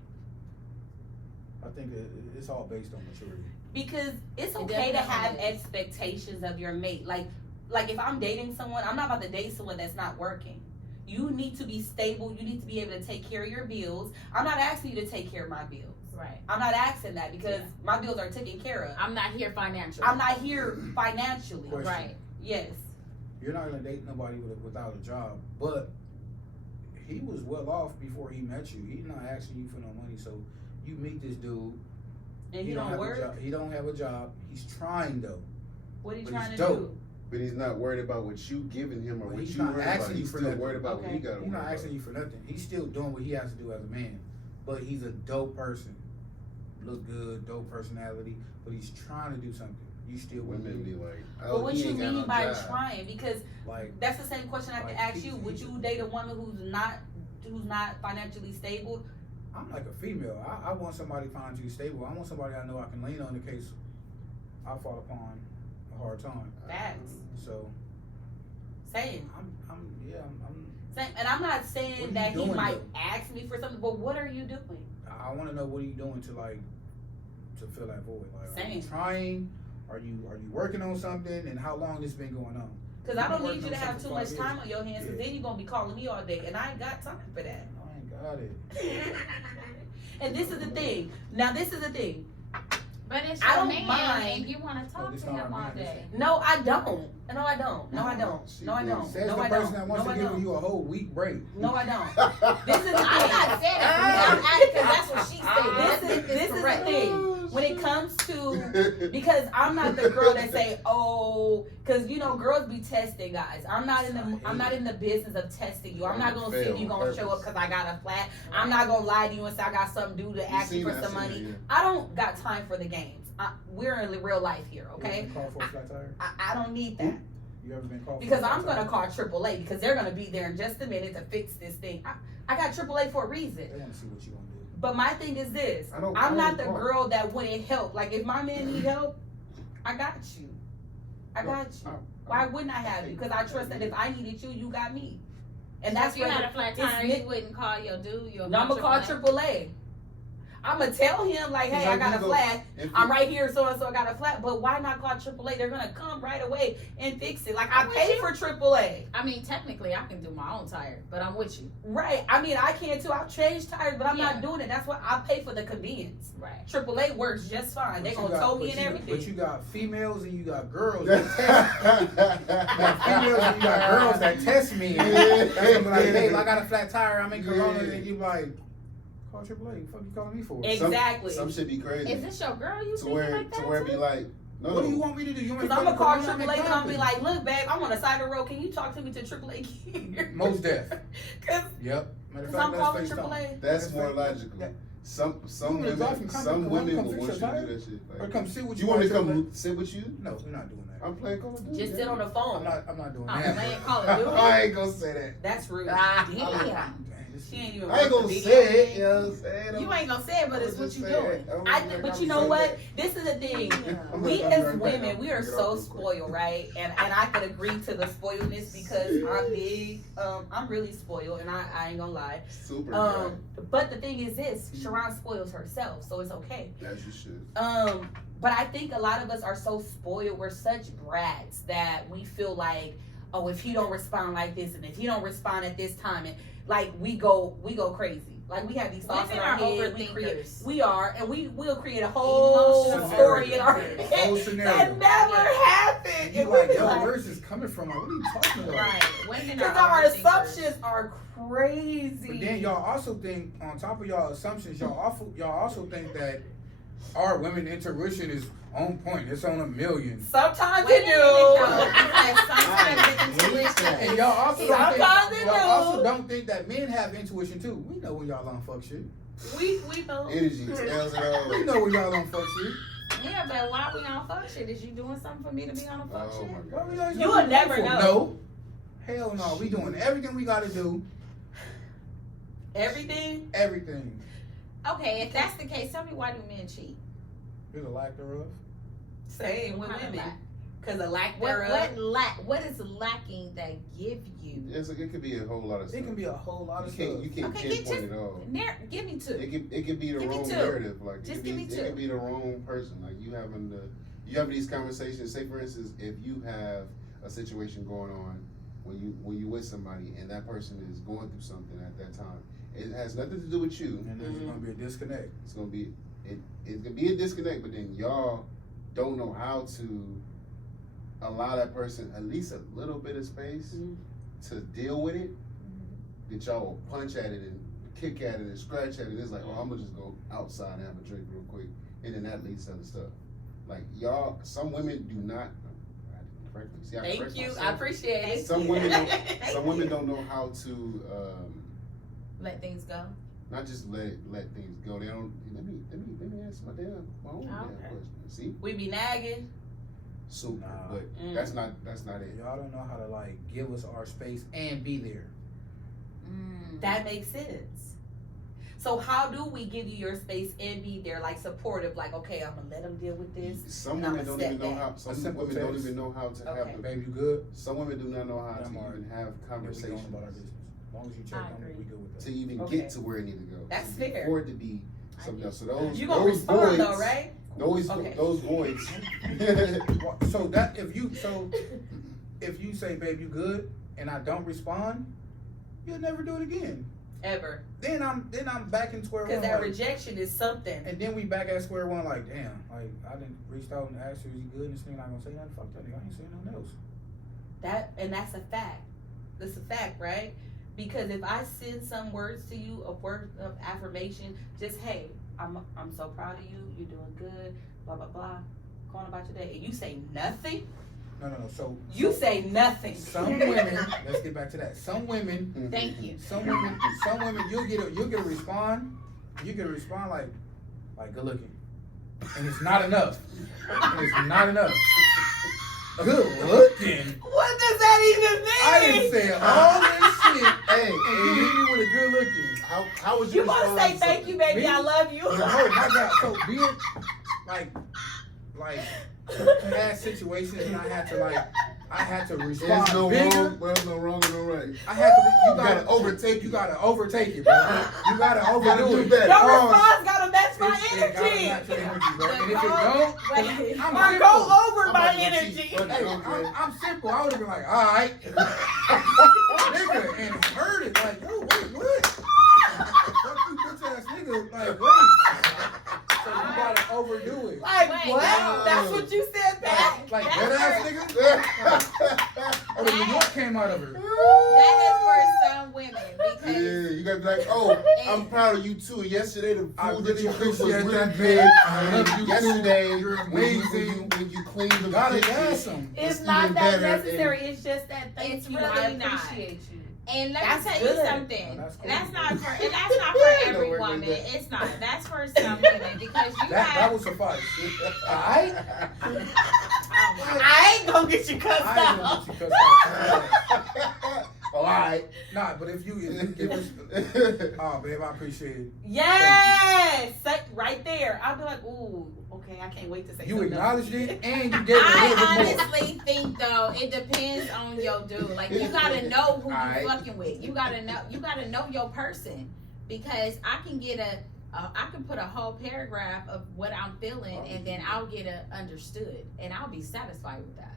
I think it's all based on maturity. Because it's okay to have expectations of your mate. Like if I'm dating someone, I'm not about to date someone that's not working. You need to be stable. You need to be able to take care of your bills. I'm not asking you to take care of my bills. Right. I'm not asking that because my bills are taken care of. I'm not here financially. I'm not here financially. Question. Right. Yes. You're not gonna date nobody without a job, but he was well off before he met you. He's not asking you for no money, so you meet this dude. And he don't work. He don't have a job. He's trying though. What are you But trying he's to dope. do? But he's not worried about what you giving him or But what he's you not worried about. asking you He's for still nothing. worried about what he got to He's worry not asking you for nothing. He's still doing what he has to do as a man. But he's a dope person. Look good, dope personality. But he's trying to do something. You still Women be like, But what you mean by trying? Because like that's the same question I have to ask you. Would you date a woman who's not financially stable? I'm like a female. I want somebody financially stable. I want somebody I know I can lean on in case I fall upon a hard time. Facts. So Same. I'm Same. And I'm not saying What are that you he doing, might though? ask me for something, but what are you doing? I want to know what are you doing to fill that void. Like, are you Same. trying? Are you working on something? And how long it's been going on? Because I don't Working need you on to have too something much for 5 time years. on your hands, because then you're gonna be calling me all day, and I ain't got time for that. I ain't got it. And this is the thing. Now this is the thing. But it's I your don't man, mind. and you want to talk it's to not him our all man, day. No, I don't. No, I don't. No, I don't. No, I don't. Says No, the I person don't. that wants No, to I give don't. you a whole week break. No, I don't. This is the I'm thing. not saying that for me. I'm adding because that's what she said. This is the correct. thing. When it comes to, because I'm not the girl that say, because girls be testing guys. I'm not in the business of testing you. I'm not gonna see if you gonna show up because I got a flat. I'm not gonna lie to you and say I got something to do to ask you for some money. I don't got time for the games. We're in real life here, okay? You ever been called for a flat tire? I don't need that. You ever been called? Because for a I'm flat gonna tire? call AAA because they're gonna be there in just a minute to fix this thing. I got AAA for a reason. They want to see what you gonna do. But my thing is this: I don't I'm not the call. girl that wouldn't help. Like if my man need help, I got you. I got you. Why wouldn't I have you? Because I trust that if I needed you, you got me. And So that's if you had a flat tire, it's- you wouldn't call your dude. I'm gonna call AAA. I'm gonna tell him like, hey, I got a flat. I'm right here, so and so I got a flat. But why not call AAA? They're gonna come right away and fix it. Like I I'm with pay you. for AAA. I mean, technically, I can do my own tire, but I'm with you. Right. I mean, I can too. I've changed tires, but I'm Yeah. not doing it. That's why I pay for the convenience. Right. AAA works just fine. They But gonna you got- tow me but and you- everything. But you got females and you got girls that test. You got females and you got girls that test me. And that's gonna be like, hey, if I got a flat tire, I'm in Corona, and you like, call AAA. What the fuck you calling me for? Exactly. Some shit be crazy. Is this your girl? You to feel where like that to where it too? be like, no. What do you want me to do? You want me Because to I'm gonna call Corona, AAA and I'm gonna be Compton? like, look, babe, I'm on the side of the road. Can you talk to me to AAA gear? Most deaf. Because Yep. Matter of I'm fact, calling let's FaceTime. AAA. That's more That- logical. that- Some You wanna drive from Compton, women come will fix want you your to tire? do that shit. Or Like, come sit with you want me to on come AAA? sit with you? No, we're not doing that. I'm playing Call of Duty. Just sit on the phone. I'm not doing Oh, that. man, call it dude. I ain't gonna say that. That's rude. Damn. Dang, She ain't even. I ain't gonna watched the say video. it. You know what I'm saying? You ain't gonna say it, but it's what you doing. But But you know what? This is the thing. We as women, we are so spoiled, right? And I could agree to the spoiledness because I'm big. I'm really spoiled, and I ain't gonna lie. Super. But the thing is this: Sharon spoils herself, so it's okay. As you should. But I think a lot of us are so spoiled. We're such brats that we feel like, oh, if he don't respond like this, and if he don't respond at this time, and like we go crazy. Like we have these thoughts in Women our are head. overthinkers. We are, and we'll create a whole Emotional story in our overthinkers. head Whole scenario. that never happened. And you And like, we yo, like, where's this coming from? Like, what are you talking about? Right. Women are because our overthinkers. assumptions are crazy. But then y'all also think, on top of y'all assumptions, y'all also think that our women intuition is on point. It's on 1,000,000. Sometimes Wait they a do. minute, though, because sometimes it's intuition. And y'all also Sometimes they do. don't think that men have intuition too. We know when y'all on fuck shit. We know. Energy tells it all. We know when y'all on fuck shit. Yeah, but why we on fuck shit? Is you doing something for me to be on a fuck Oh shit? my Why god. we always You gotta will be never faithful? know. No. Hell no. We doing everything we gotta do. Everything. Everything. Okay, if that's the case, tell me why do men cheat? There's a lack thereof. Same with What kind of women. lack? Because the lack What thereof. what is lacking that give you? It could be a whole lot of stuff. It can be a whole lot of You stuff. can't Okay, pinpoint it all. Give me two. It could be the Give me wrong two. narrative. Like Just it give me two. could be the wrong person. Like you having these conversations. Say for instance, if you have a situation going on when you with somebody and that person is going through something at that time, it has nothing to do with you. And there's gonna be a disconnect. It's gonna be a disconnect. But then y'all don't know how to allow that person at least a little bit of space to deal with it. That y'all will punch at it and kick at it and scratch at it. It's like, oh, I'm gonna just go outside and have a drink real quick, and then that leads to other stuff. Like y'all, some women do not. Thank you. I appreciate it. Some women don't. Thank Some women you. don't know how to Let things go. not just let things go. They don't. Let me answer my own damn Okay. question. See, We be nagging. super, Nah. but that's not it. Y'all don't know how to like give us our space and be there. That makes sense. So how do we give you your space and be there, like supportive, like, okay, I'm gonna let them deal with this. Some I'ma women don't step even know back. how. A Some simple women don't text. even know how to Okay. have. Babe, you good? Some women do not know how I'm to alright. even have Yeah, we going conversations about our business. As long as you check I on agree. it, we good with to that. even Okay. get to where it need to go. That's to fair. For it to be something else. So those You gonna those respond voids, though, right? Those Okay. those voids. So if you say, babe, you good, and I don't respond, you'll never do it again. Ever. Then I'm back in square one. Because that like- rejection is something. and then we back at square one, like, damn, like I didn't reached out and asked her, is he good? And this nigga not gonna say nothing. Fuck that nigga. I ain't saying nothing else. That's a fact. That's a fact, right? Because if I send some words to you, a word of affirmation, just hey, I'm so proud of you. You're doing good. Blah blah blah. Go on about your day, and you say nothing. No. So You say nothing. some women. Let's get back to that. Some women. Thank you. Some women. You'll get a respond. You get a respond like good looking, and it's not enough. Good looking. What does that even mean? I didn't say all this shit, Hey, and you hit me with a good looking. how was You your want to say thank you, baby? Me? I love you. No, my God. So being like had situations, and I had to respond There's no bigger. wrong. There's no wrong and no right. I had to. You gotta overtake. You gotta overtake it, bro. You gotta overdo do it. better. Your Pause. response gotta match my It gotta energy. match your energy, bro. And if it Wait. don't, I'm Or simple. go over I'm my about to energy. cheat, but- Hey, I'm simple. I would have been like, all right, nigga, and heard it like, yo, what? Fuck you, bitch ass nigga. Like, wait. So you gotta overdo it. Like Wait, what? no. That's what you said back. Like That's dead ass for- nigga. Oh, the New York came out of her. That is for some women Yeah, because you gotta be like, oh, I'm proud of you too. Yesterday the I food that really you cooked was appreciate really that, good. babe. I love you too. Yesterday, You're when you- amazing. when you cleaned the Gotta kitchen, gas them. It's It's not even that better necessary. It's just that thank It's you. really I not. appreciate you. and let That's me tell good. you something. No, that's cool. That's not for every Don't work woman. like that. It's not. That's for some women because you That have. will suffice. Alright? Oh my I ain't gonna get you cussed I ain't out. gonna get you cussed out. Oh, all right. Nah, but if you give us, oh babe, I appreciate it. Yes, right there. I'll be like, ooh, okay, I can't wait to say You something acknowledged else. it and you gave it a little I bit more. honestly think though it depends on your dude. Like you gotta know who you Alright. fucking with. You gotta know your person, because I can get I can put a whole paragraph of what I'm feeling, and then I'll get a understood, and I'll be satisfied with that.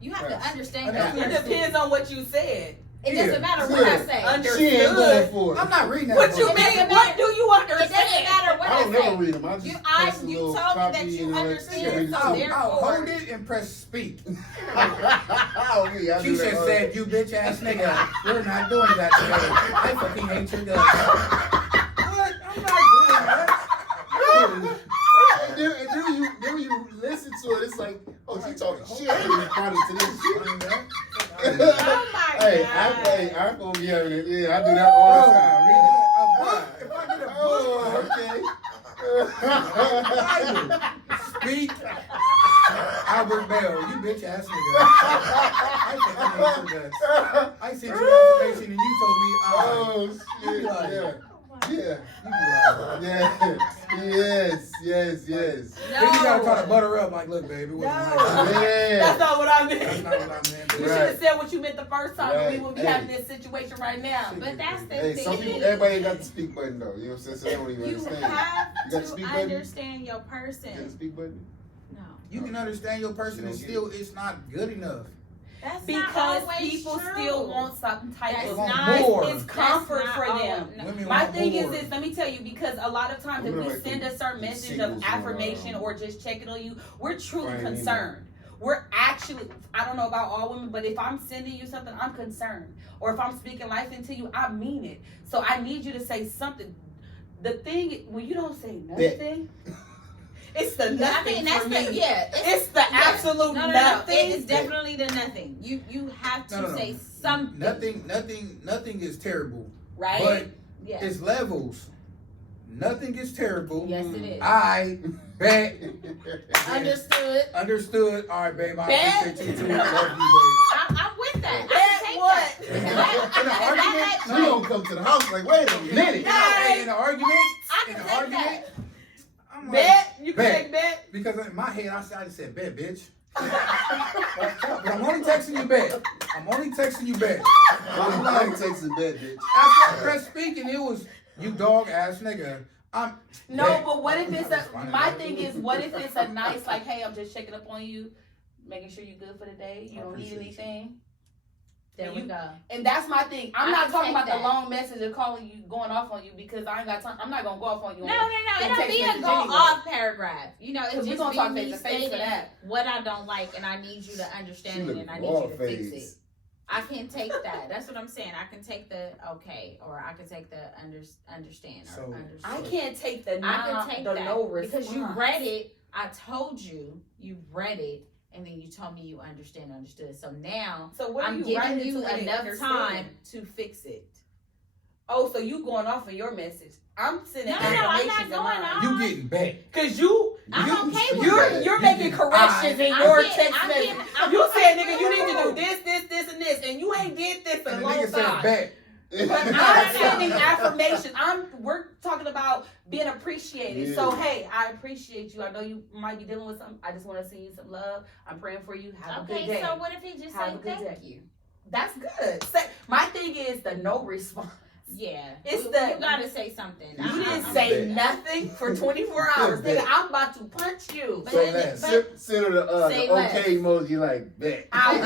You have to understand that. It depends on what you said. It doesn't matter what I say. Understood. She ain't going for it. I'm not reading that. What you book. mean? What do you It doesn't understand? matter what I I don't say. never read them. I just You press a told little me that copy you and all that understand, shit. so I'll therefore- hold it and press speak. Oh, me, I do She that just all said, "You bitch ass nigga, we're not doing that today. I fucking hate your guts." What? I'm not doing that. And then you listen to it, it's like, oh, she talking shit. I ain't even responding to this shit. Oh my Hey, God. I'm gonna be having it. Yeah, I do that all the time. Read that. A book. If I get a book, Oh, okay. speak. Albert Bell, you bitch ass nigga. I fucking hate your guts. I sent you information and you told me, Oh, shit. Yeah. Yeah. Yes. Then you gotta try to butter up, like, look, baby, it wasn't like that. Yeah. That's not what I meant. That's not what I meant. You should have said what you meant the first time, and we would be Right. having this situation right now. But that's the Hey, thing. some people, everybody ain't got the speak button though. You know what I'm saying? So they don't even You understand. have You got the to speak button? understand your You got the person. speak button? No, You can understand your person and still it's not good enough. that's Because not always people true. still want some type That's of not- more. It's comfort That's for not them. all- Women My want thing more. is this, let me tell you, because a lot of times if Women we like send them a certain message singles of and, affirmation or just checking on you, we're truly Right, concerned. We're actually, I don't know about all women, but if I'm sending you something, I'm concerned. Or if I'm speaking life into you, I mean it. So I need you to say something. The thing, when you don't say nothing, it's the nothing I mean, that's for me. the, yeah. It's the absolute no, nothing. It is definitely the nothing. You have to No. say something. Nothing is terrible. Right? But Yeah. it's levels. Nothing is terrible. Yes, it is. I bet. Understood. All right, babe. I Bet. appreciate you too. Love you, I'm with that. Bet what? babe. In an argument, You don't come to the house like, wait a minute. Hey, in an argument, I can in an take argument, that. I'm like, Bet? You can Bet. take bet? because in my head, I just said, bet, bitch. But I'm only texting you bet. I'm like texting that bitch. After I pressed speaking, it was, you dog ass nigga. No, Bet. but what if it's a, Fine. my thing is, what if it's a nice, like, hey, I'm just checking up on you, making sure you're good for the day, you I don't need appreciate anything. There we go. And that's my thing. I'm I not can talking take about that. the long message of calling you, going off on you, because I ain't got time. I'm not going to go off on you. No. in It'll text be a message go anyway. off paragraph. You know, it's Because we're just going to talk be face me to face for stating that. what I don't like, and I need you to understand it, and I need you to fix it. I can take that. That's what I'm saying. I can take the okay, or I can take the understand. Or So, understood. I can't take the I can take the that no response. because you read it. I told you read it, and then you told me you understood. So now So what are I'm you giving writing you to it enough understand? time to fix it. Oh, so you going off on your message. I'm sending No, I'm not affirmations in going mine. off. You getting bet. Because you I'm okay with You're that. making corrections in your text I'm message. getting- I'm You okay said, with nigga, you need to it. do this, and this, and you ain't did this in And a the long nigga said time. bet. But I'm sending affirmation. We're talking about being appreciated. Yeah. So hey, I appreciate you. I know you might be dealing with something. I just want to send you some love. I'm praying for you. Have a good day. Okay, so what if he just Have say a good thank day. you? That's good. My thing is the no response. Yeah, It's you the- gotta say something. You didn't I'm say bet. nothing for 24 hours. Nigga, I'm about to punch you. But Say then- less. but Send her the Say okay emoji like bet. I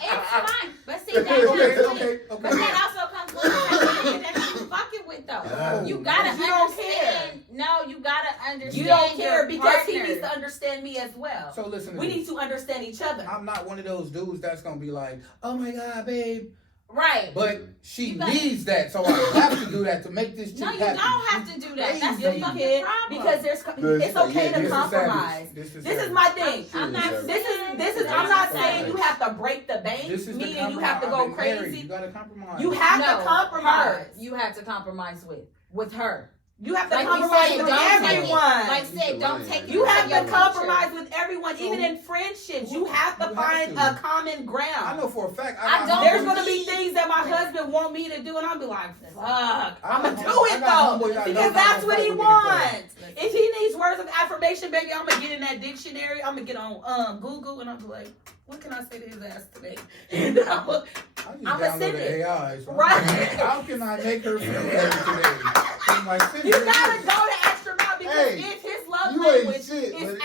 it's fine. But see, that Okay. But that also comes with the nigga that you fucking with though. Oh, You gotta you don't understand. No, you gotta understand. You don't care your because he partner. needs to understand me as well. So listen to We this. need to understand each other. I'm not one of those dudes that's gonna be like, oh my god, babe. Right. But she You gotta- needs that, so I have to do that to make this chick No, you happy. don't have to do that. That's the Crazy. fucking problem. Because it's okay Yeah, to this is compromise. This is This is my thing. I'm not This saying. This is. I'm not saying you have to break the bank, This is the meaning you have to compromise. go I've been married. crazy. You gotta compromise. You have No, to compromise. her. You have to compromise with her. You have to Like we compromise said, with don't take it. everyone. Like said, don't take it. You have your to culture. compromise with everyone, So- even in friendships. You have to You find have a common ground. I know for a fact. I don't There's gonna be believe- things that my husband want me to do, and I'll be like, "Fuck, I'm gonna got do homeboys it that though," don't because know that's what he what to wants. If he needs words of affirmation, baby, I'm gonna get in that dictionary. I'm gonna get on Google, and I'm like, "What can I say to his ass today?" You know? I just I'ma send downloaded it. AI. So Right. How can I make her feel better today? I'm like, send You it gotta to go the extra mile because Hey, if his love you ain't language shit, is but I only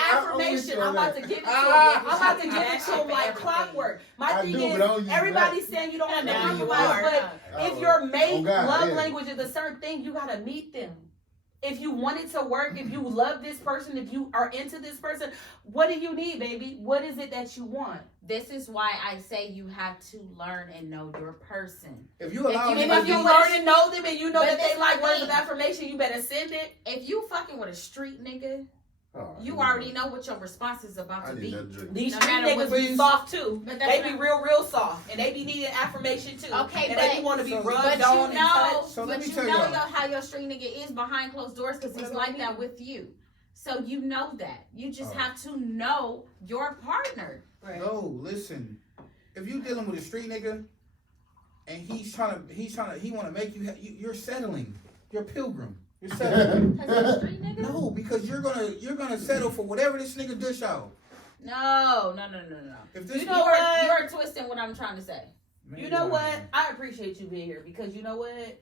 affirmation, show I'm about that. to give it to him. Ah. I'm about to give it to Action him for like everything. clockwork. My I thing do, is, but I don't use everybody's that. saying you don't have to Now you compromise, are. but if your mate Oh, God, love yeah. language is a certain thing, you gotta meet them. If you want it to work, if you love this person, if you are into this person, what do you need, baby? What is it that you want? This is why I say you have to learn and know your person. If you allow If me And to if you be- learn and know them and you know But that they this like is words the of thing. affirmation, you better send it. If you fucking with a street nigga, Oh, you already know what your response is about I to need be. another drink. These No street matter niggas what be you- soft too. But They that's be not- real soft, and they be needing affirmation too. Okay, and but- they want to be So- rubbed But on you and know, touched. So let but me you tell know y'all. how your street nigga is behind closed doors because he's What do I like that mean? with you. So you know that. You just Oh. have to know your partner. No, listen. If you dealing with a street nigga, and he want to make you're settling. You're a pilgrim. You're settling. Because he's a street nigga? No, because you're gonna settle for whatever this nigga dish out. No. If this You know what? You're twisting what I'm trying to say. Man, You know you're what? lying. I appreciate you being here because you know what?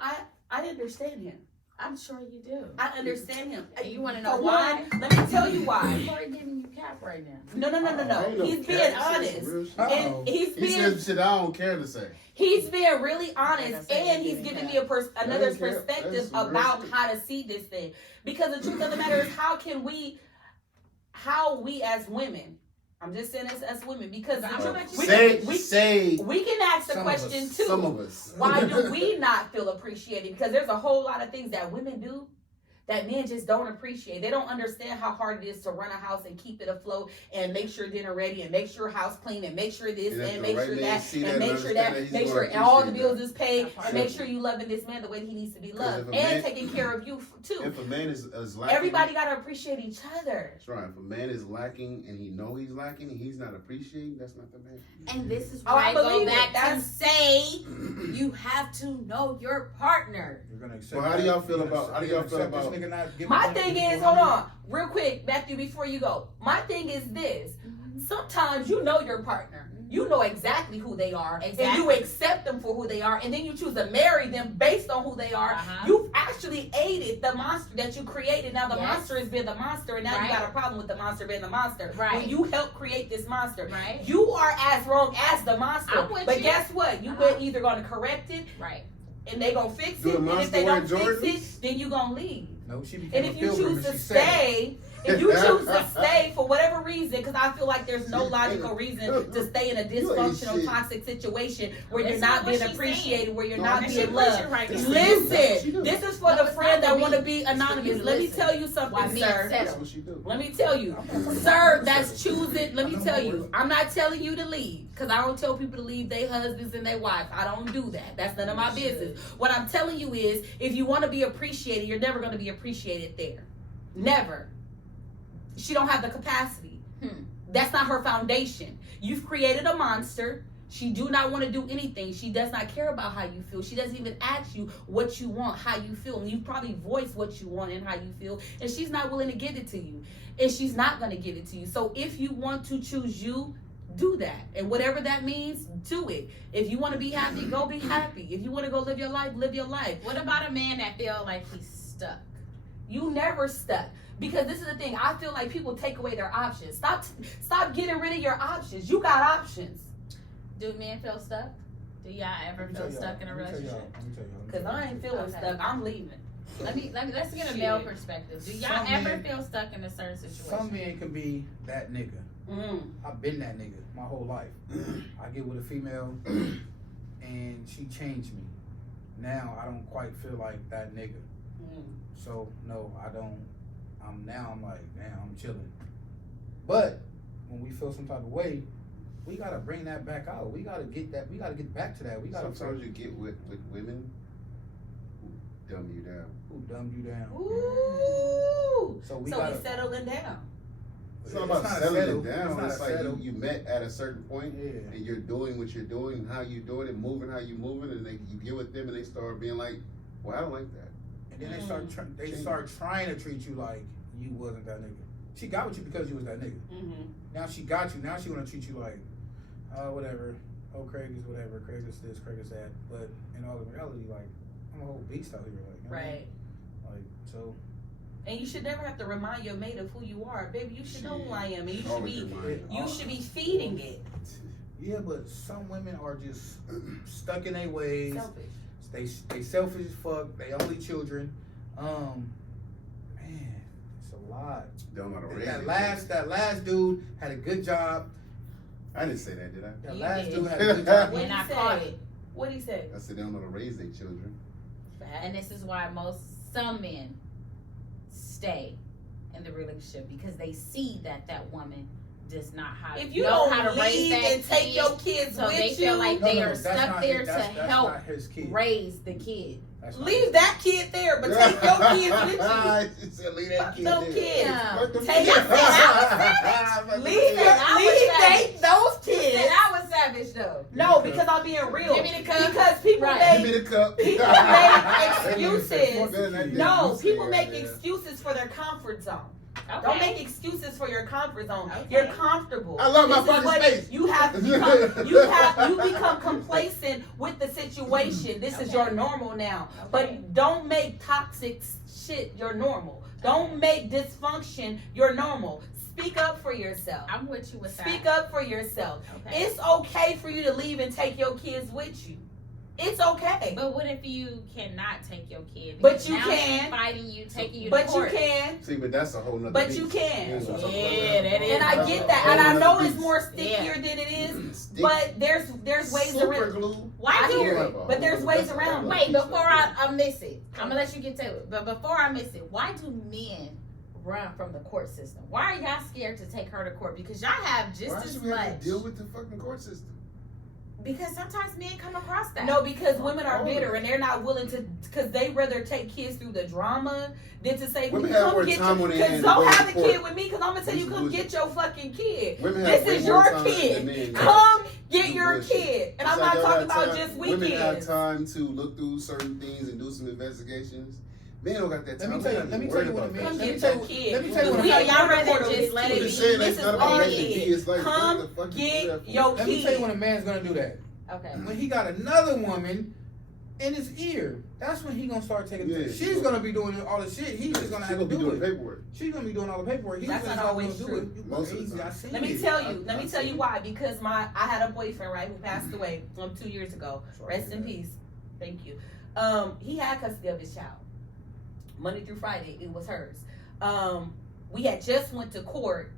I understand him. I'm sure you do. I understand him. And you wanna know For why? one, let me tell you why. Corey giving you cap right now. No. Ain't no He's being cat, it's honest. some real shit. And he's He being said shit I don't care to say. He's being really honest, Like I said, and he's he's giving getting me another That's real. perspective That's some real about shit. how to see this thing. Because the truth of the matter is, how we as women, I'm just saying as women, because I'm the sure truth- that you Say we can ask the Some of question us. too. some of us. Why do we not feel appreciated? Because there's a whole lot of things that women do that men just don't appreciate. They don't understand how hard it is to run a house and keep it afloat and make sure dinner ready and make sure house clean and make sure this And if and the make right sure man that see and that make and sure understand that, that, he's make gonna sure all the appreciate bills is paid That part. and make sure you loving this man the way he needs to be 'Cause loved if a and man- taking care of you too. If a man is lacking, Everybody gotta appreciate each other. That's right. If a man is lacking and he know he's lacking and he's not appreciating, that's not the man. And this is Oh, why I I go believe it. back to That's- say you have to know your partner. You're gonna accept Well, how do y'all that? feel You're gonna about- how do you're y'all gonna feel accept this nigga not giving My money thing to is, people hold money? on, real quick, Matthew, before you go. My thing is this. Sometimes you know your partner. You know exactly who they are. And you Exactly. accept them for who they are. And then you choose to marry them based on who they are. Uh-huh. You've actually aided the monster that you created. Now the Yes. monster has been the monster. And now Right. you got a problem with the monster being the monster. Right. When you help create this monster. Right. You are as wrong as the monster. I'm with But you. guess what? You Uh-huh. either going to correct it Right. and they going to fix Do it. the And if monster they wear don't fix Jordans? it, then you going to leave. No, she became And a if you pilgrim choose and to she settled. stay, if you choose to stay for whatever reason, because I feel like there's no logical reason to stay in a dysfunctional, shit. toxic situation where you're Listen not to being what she's appreciated, saying. where you're No, not and she being pushing loved. right now. That's what she do. Listen, this is for No, the it's friend not that for want to me. be It's for anonymous. you. Let me Listen. tell you Why something, men sir. That's settle. what she do. Let me tell you, I'm not talking sir, about that's settle. choosing. Let me I know tell my you, word. I'm not telling you to leave because I don't tell people to leave their husbands and their wives. I don't do that. That's none of my business. What I'm telling you is, if you want to be appreciated, you're never going to be appreciated there. Never. She don't have the capacity. That's not her foundation. You've created a monster. She do not want to do anything. She does not care about how you feel. She doesn't even ask you what you want, how you feel. And you probably voice what you want and how you feel. And she's not willing to give it to you. And she's not going to give it to you. So if you want to choose you, do that. And whatever that means, do it. If you want to be happy, go be happy. If you want to go live your life, live your life. What about a man that feel like he's stuck? You never stuck. Because this is the thing. I feel like people take away their options. Stop getting rid of your options. You got options. Do men feel stuck? Do y'all ever feel stuck in a relationship? Because I ain't feeling Okay. stuck. I'm leaving. Let's get a Shit. male perspective. Do y'all Some ever men- feel stuck in a certain situation? Some men can be that nigga. I've been that nigga my whole life. I get with a female and she changed me. Now I don't quite feel like that nigga. So no, I don't. I'm like, damn, I'm chilling. But when we feel some type of way, we gotta bring that back out. We gotta get that. We gotta get back to that. We gotta. Sometimes you get with women dumb you down. Who dumbed you down? Ooh. So we So gotta. we settling down. It's not about not a settling settle. it down. It's not It's a like settle. you met at a certain point, Yeah. and you're doing what you're doing, and how you doing it, moving how you moving, and you get with them, and they start being like, "Well, I don't like that." And then they start trying to treat you like you wasn't that nigga. She got with you because you was that nigga. Mm-hmm. Now she got you. Now she wanna treat you like, whatever. Oh, Craig is whatever. Craig is this. Craig is that. But in all reality, like, I'm a whole beast out here. Like, you know what I mean? Right. Like, so. And you should never have to remind your mate of who you are, baby. You should know who I am, and you should be feeding it. Yeah, but some women are just stuck in their ways. Selfish. They selfish as fuck. They only children. Man, it's a lot. Don't know how to raise That it. last dude had a good job. I didn't say that, did I? That You last did. dude had a good job. What And he I say? caught it. What'd he say? I said they don't know how to raise their children. And this is why some men stay in the relationship, because they see that woman does not If you know don't how to raise leave that and take kid, your kids so with they you, feel like they are that's stuck not there his- to that's help not his kid. raise the kid. That's not leave that kid there, but take your kids with you. She said, leave that Fuck kid them there. kids. Fuck them Take kids. your Fuck them Leave kids. those kids. I was savage though. No, because I'm being real. Give me the cup. Because people Right. Give me make the cup. people make excuses. Better than that No, damn people Lucy make right there. excuses for their comfort zone. Okay. Don't make excuses for your comfort zone. Okay. You're comfortable. I love my This is fucking what space. You have you become complacent with the situation. This is Okay. your normal now. Okay. But don't make toxic shit your normal. Don't make dysfunction your normal. Speak up for yourself. I'm with you with that. Speak up for yourself. Okay. It's okay for you to leave and take your kids with you. It's okay. But what if you cannot take your kid? But Because you now can. she's fighting you, taking you to But you court. can. See, but that's a whole nother But piece. you can. That's a whole Yeah, nother- that is. And I get that. And I know it's more stickier Yeah. than it is. Stick- But there's ways super around. glue. Why I do hear it? it. But there's ways around. Wait, before I miss it, I'm gonna let you get to it. But before I miss it, why do men run from the court system? Why are y'all scared to take her to court? Because y'all have just Why as should we have much. to deal with the fucking court system? Because sometimes men come across that. No, because women are bitter and they're not willing to, because they rather take kids through the drama than to say, Women have come more get time your, on their because hands don't to go have to a court. kid with me, because I'm going to tell you, come get your fucking kid. Women have This way is more your time kid. than men. Come get Do your bullshit. kid. And It's I'm like not y'all talking have about time- just Women have weekends. time to look through certain things and do some investigations. Men don't got that time. Let me tell you what a man. Come Let me get tell your you. kid. Let me tell you what We a ain't man. y'all rather rather just let it I'm be. just saying, This it's is not about our making kid. kids. Like, Come what the fuck you do get that for? your Let me tell you kid. when a man's gonna do that. Okay. When he got another woman in his ear, that's when he gonna start taking. Yeah, She's gonna be doing all the shit. He's just gonna She have to gonna be do doing it. paperwork. She's gonna be doing all the paperwork. He's That's just not always gonna true. do it. Most of the Easy, time. I seen Let me it. tell you. Let me I've tell seen you it. why. Because I had a boyfriend, right, who passed away 2 years ago. Sorry, Rest in man. peace. Thank you. He had custody of his child. Monday through Friday, it was hers. We had just went to court.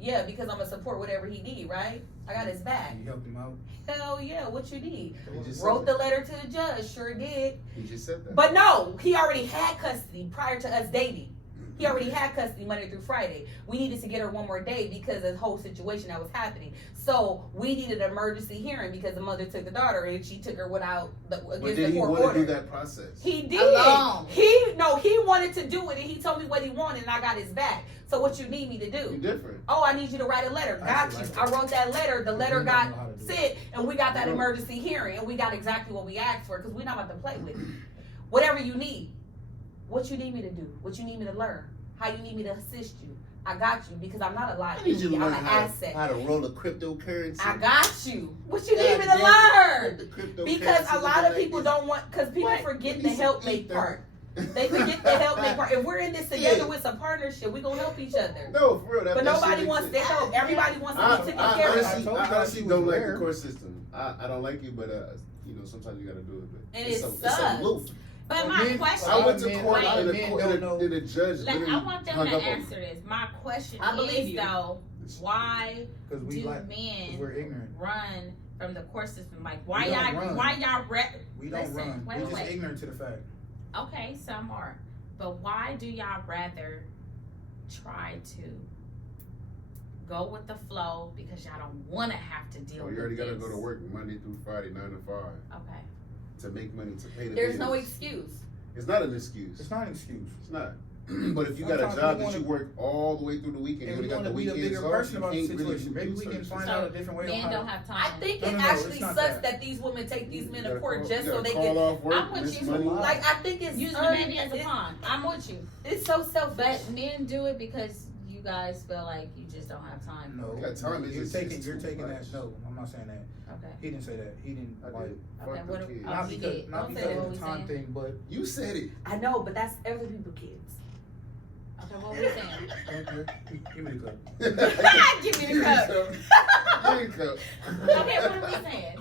Yeah, because I'm gonna support whatever he need, right? I got his back. You helped him out. Hell yeah, what you need? He just Wrote said the that. letter to the judge, sure did. He just said that. But no, he already had custody prior to us dating. He already had custody Monday through Friday. We needed to get her one more day because of the whole situation that was happening. So we needed an emergency hearing because the mother took the daughter and she took her without But against did the he court want to order. do that process? He did. Alone. He wanted to do it and he told me what he wanted and I got his back. So what you need me to You do? different. Oh, I need you to write a letter. I Got actually you. like I that. wrote that letter. The letter You got don't know how to do it. sent and we got that No. emergency hearing and we got exactly what we asked for because we're not about to play with it. Whatever you need. What you need me to do. What you need me to learn. How you need me to assist you. I got you because I'm not a I need you liability. to I'm learn an how asset. to roll a cryptocurrency. I got you. What you God need me to damn it. learn? The cryptocurrency Because a lot of like people this. don't want, because people What? forget We the need some helpmate ether. part. They forget the helpmate part. If we're in this together, Yeah. it's a partnership. We're going to help each other. No, for real. That, But that nobody shit wants to exists. help. Everybody wants to I, be taken I care of. honestly, I told I you honestly she don't was like rare. the court system. I don't like it, but sometimes you gotta do it. But And it's it so, it's so sucks. loose. But Well, my men- question I went to men- court wait, and men the don't know. judge literally I want them hung to up on answer this. My question I believe is you. though, why Because we do like, men we're ignorant. run from the court system? Like why We don't y'all run. why y'all We don't Listen, run. wait, We're just wait. ignorant to the fact. Okay, some are. But why do y'all rather try to go with the flow because y'all don't want to have to deal Oh, with you already this? gotta go to work Monday through Friday, 9 to 5. Okay. to make money to pay the There's bills. no excuse. It's not an excuse. It's not an excuse. It's not. But if you got a Sometimes job you that you wanna- work all the way through the weekend, And you we only got want the to be a weekends bigger off, person you about the can't really situation. Maybe do we can certain find shit. out a different way. Men on don't how have time. I think No, it no, actually it's not sucks that. that these women take these men to gotta court call- just you so gotta they call can. off work, I'm with miss you. money. Like I think it's Use the baby as a pawn. I'm with you. It's so selfish. But men do it because you guys feel like you just don't have time. No, You got time, it's you're just- taking. it's You're too taking much. that. No, I'm not saying that. Okay. He didn't say that. He didn't I like. did. Okay, Fuck what the if- kids. Not he because. did. Not Don't say because what of we the time saying. thing, but You said it. I know, but that's other people's kids. Okay, what were we saying? give me the cup. Give me the cup. Give me the cup. Okay, what are we saying?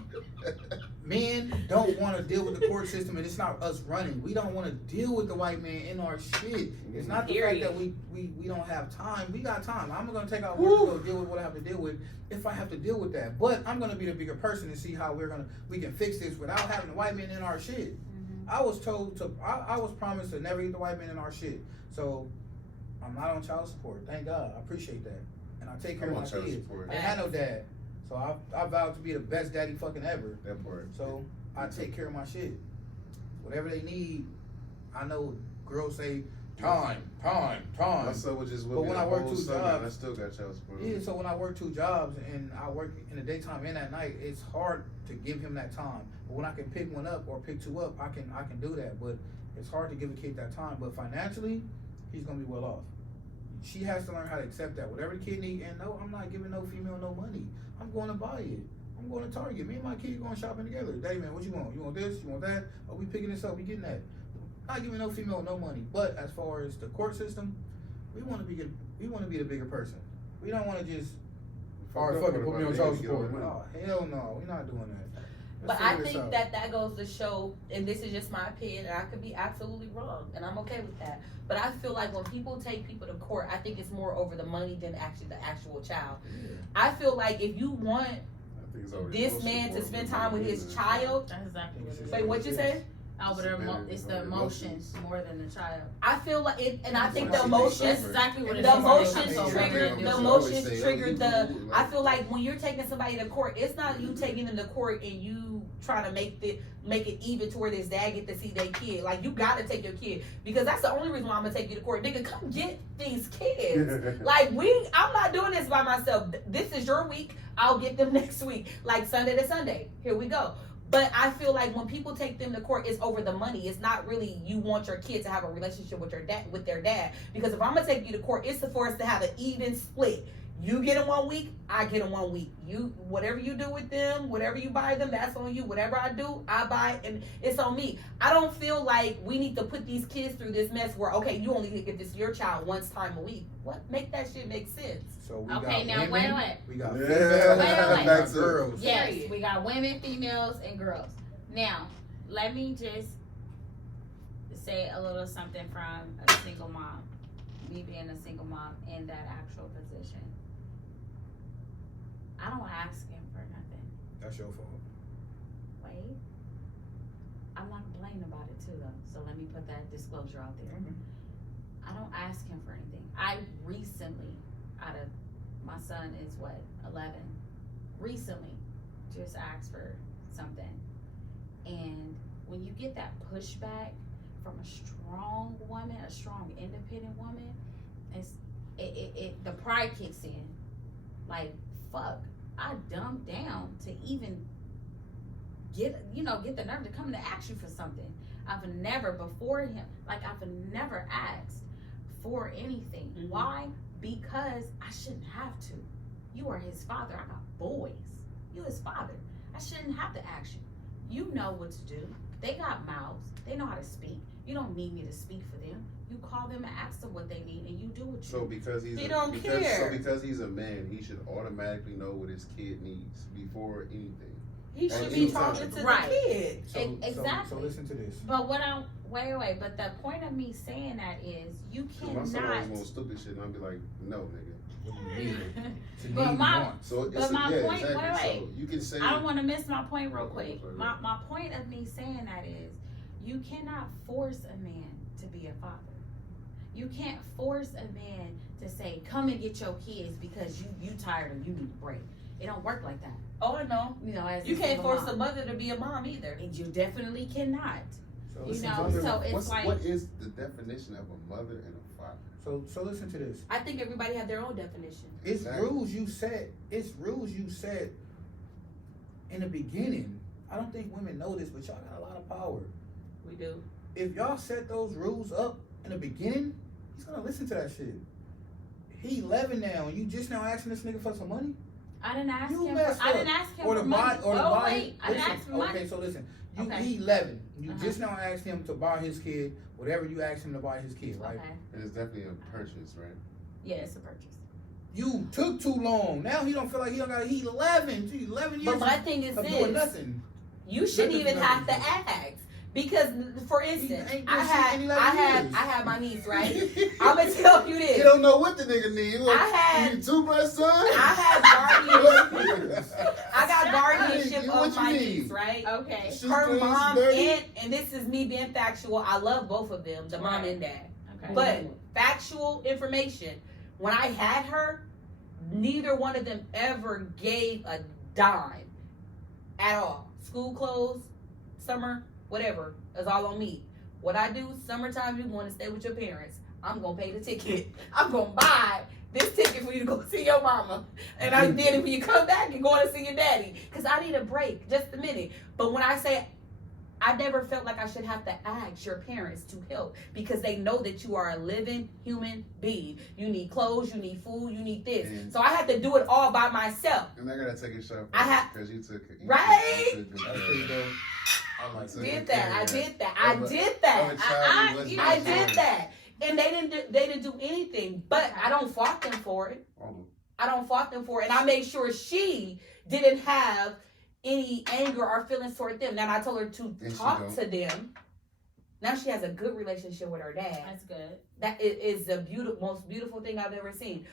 Men don't want to deal with the court system, and it's not us running. We don't want to deal with the white man in our shit. It's not the fact Period. that we don't have time. We got time. I'm gonna take out work to go deal with what I have to deal with if I have to deal with that. But I'm gonna be the bigger person and see how we can fix this without having the white man in our shit. I was told to. I was promised to never get the white man in our shit. So I'm not on child support. Thank God. I appreciate that, and I take care I'm of on my child kids. support. I had no dad, so I vowed to be the best daddy fucking ever. That part. So I take care of my shit. Whatever they need, I know girls say time. My son was just with But me when the I work whole two summer, jobs- and I still got child support. Yeah, so when I work 2 jobs and I work in the daytime and at night, it's hard to give him that time. But when I can pick one up or pick 2 up, I can do that. But it's hard to give a kid that time. But financially, he's gonna be well off. She has to learn how to accept that. Whatever the kid needs, and no, I'm not giving no female no money. I'm going to buy it. I'm going to Target. Me and my kid going shopping together. Hey man, what you want? You want this? You want that? Oh, we picking this up. We getting that. Not giving no female no money. But as far as the court system, we want to be the bigger person. We don't want to just all right, fuck it, put me on child support. Oh hell no, we're not doing that. But I think that goes to show, and this is just my opinion, and I could be absolutely wrong, and I'm okay with that. But I feel like when people take people to court, I think it's more over the money than actually the actual child. Yeah. I feel like if you want this This man to spend time with his child, That's exactly what it is. wait, what you say? Oh, but it's the emotions more than the child. I feel like it, and I think the That's emotions. That's exactly what it is. The emotions So triggered. we're- The emotions triggered the. I feel like when you're taking somebody to court, it's not you taking them to court and you trying to make it even to where this dad get to see their kid. Like you gotta take your kid because that's the only reason why I'm gonna take you to court. Nigga, come get these kids. Like I'm not doing this by myself. This is your week. I'll get them next week. Like Sunday to Sunday. Here we go. But I feel like when people take them to court, it's over the money. It's not really you want your kid to have a relationship with their dad. Because if I'm gonna take you to court, it's for us to have an even split. You get them 1 week, I get them 1 week. You whatever you do with them, whatever you buy them, that's on you. Whatever I do, I buy, and it's on me. I don't feel like we need to put these kids through this mess where okay, you only get this your child once time a week. What make that shit make sense? So we Okay, got now women, wait. We got Yeah. females, Wait. we got girls. Yes, Period. we got women, females, and girls. Now, let me just say a little something from a single mom. Me being a single mom in that actual position. I don't ask him for nothing. That's your fault. Wait. I'm not complaining about it too though. So let me put that disclosure out there. I don't ask him for anything. I recently, my son is 11, recently just asked for something. And when you get that pushback from a strong woman, a strong independent woman, the pride kicks in. Like, fuck, I dumbed down to even get the nerve to come and ask you for something. I've never asked for anything. Mm-hmm. Why? Because I shouldn't have to. You are his father. I got boys. You his father. I shouldn't have to ask you. You know what to do. They got mouths. They know how to speak. You don't need me to speak for them. You call them and ask them what they need, and you do what you So because he's because he's a man, he should automatically know what his kid needs before anything. He At should any be talking time. to Right. the kid. Exactly. So listen to this. But wait. But the point of me saying that is you 'Cause my son cannot. always want stupid shit, and I'll be like, no, nigga. What you need. To But need my- wants. So it's But my point- exactly. wait. So you can say I don't want to miss my point real quick. Sorry. My point of me saying that is you cannot force a man to be a father. You can't force a man to say, come and get your kids because you tired or you need a break. It don't work like that. Oh, I know. You know, as You a can't single force mom. a mother to be a mom either. And you definitely cannot. So You listen know, to this. so it's like what is the definition of a mother and a father? So listen to this. I think everybody have their own definition. It's Exactly. rules you set. It's rules you set in the beginning. I don't think women know this, but y'all got a lot of power. We do. If y'all set those rules up in the beginning, he's gonna listen to that shit. He 11 now, and you just now asking this nigga for some money? I didn't ask You him. messed I up. didn't ask him Or for to money. buy, or to Oh buy. wait, I didn't ask for money. Okay, so listen. You, Okay. He 11. You Uh-huh. just now asked him to buy his kid whatever you asked him to buy his kid, right? Okay. And it's definitely a purchase, right? Yeah, it's a purchase. You took too long. Now he don't feel like he don't got. He 11. Gee, 11 years But my thing is of doing this: nothing. you shouldn't Nothing, even have to nothing. ask. Because, for instance, ain't I done shit in 11 years. had my niece, right? I'm gonna tell you You this. don't know what the nigga need. You I had- need a toothbrush, son? I had guardianship. I got guardianship What of you my need? niece, right? Okay. Shoes Her clean, mom dirty? and this is me being factual. I love both of them, the mom Right. and dad. Okay. But factual information, when I had her, neither one of them ever gave a dime at all. School clothes, summer, whatever, is all on me. What I do, summertime, you want to stay with your parents. I'm going to pay the ticket. I'm going to buy this ticket for you to go see your mama. And I did it when you come back and go to see your daddy. Because I need a break, just a minute. But when I say, I never felt like I should have to ask your parents to help because they know that you are a living human being. You need clothes, you need food, you need this. And- So I had to do it all by myself. And I gotta take a shot I have- because you took it. Right? That's pretty dope. I like So that. you Did that. I carry did that. Of I a- did of a that. child who wasn't I born. did that. And they didn't do anything. But I don't fault them for it. Oh, I don't fault them for it. And I made sure she didn't have any anger or feelings toward them. Now I told her to And she talk don't. to them. Now she has a good relationship with her dad. That's good. That is the most beautiful thing I've ever seen.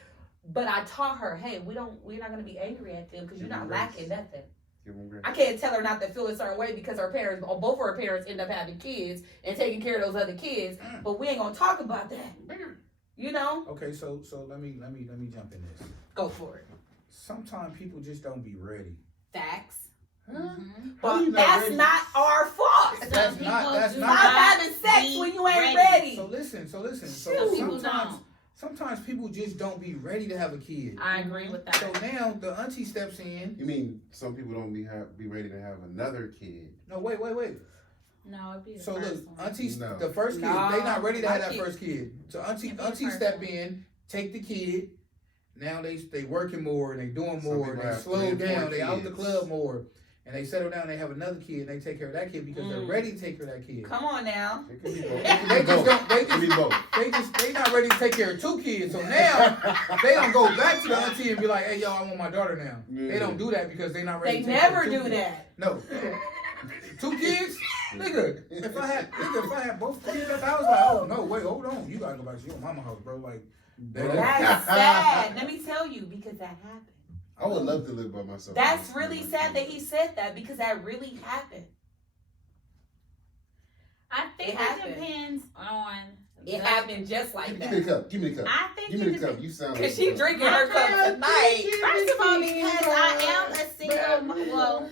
But I taught her, hey, we're not gonna be angry at them because you're not lacking nothing. give him grace. I can't tell her not to feel a certain way because her parents, or both of her parents, end up having kids and taking care of those other kids. But we ain't gonna talk about that. You know? Okay, so let me jump in this. Go for it. Sometimes people just don't be ready. Facts. Huh? Mm-hmm. How you But that's ready? not our fault. That's Some not- people that's do not- Stop having sex be when you ain't ready. So listen. Some So people sometimes people just don't be ready to have a kid. I agree with that. So now the auntie steps in. You mean some people don't be ready to have another kid? No, wait. No, it'd be the So first look, one. auntie, No. the first kid, No, they not ready to have my that kid- first kid. So auntie It'd be the first step one. in, take the kid. Now they working more and they doing Some more. people They have slow 3 and 4 down. They out the kids. club more. And they settle down. They have another kid. And they take care of that kid because they're ready to take care of that kid. Come on now. It could be both. They just don't. They It could be just both. they not ready to take care of 2 kids. So now they don't go back to the auntie and be like, "Hey, yo, I want my daughter now." Yeah. They don't do that because they not ready. They to take care never of 2 do kids. that. No. 2 kids, nigga. If I had both kids, I was like, "Oh no, wait, hold on, you gotta go back to your mama house, bro." Like, That's sad. Let me tell you, because that happened. I would love to live by myself. That's really sad that he said that because that really happened. I think It it happened. depends on. It happened just like Give me the that. cup. Give me the cup. I think Give it me the depends. cup. You sound Because like she drinking her cup tonight. First of all, because I am a single. Well,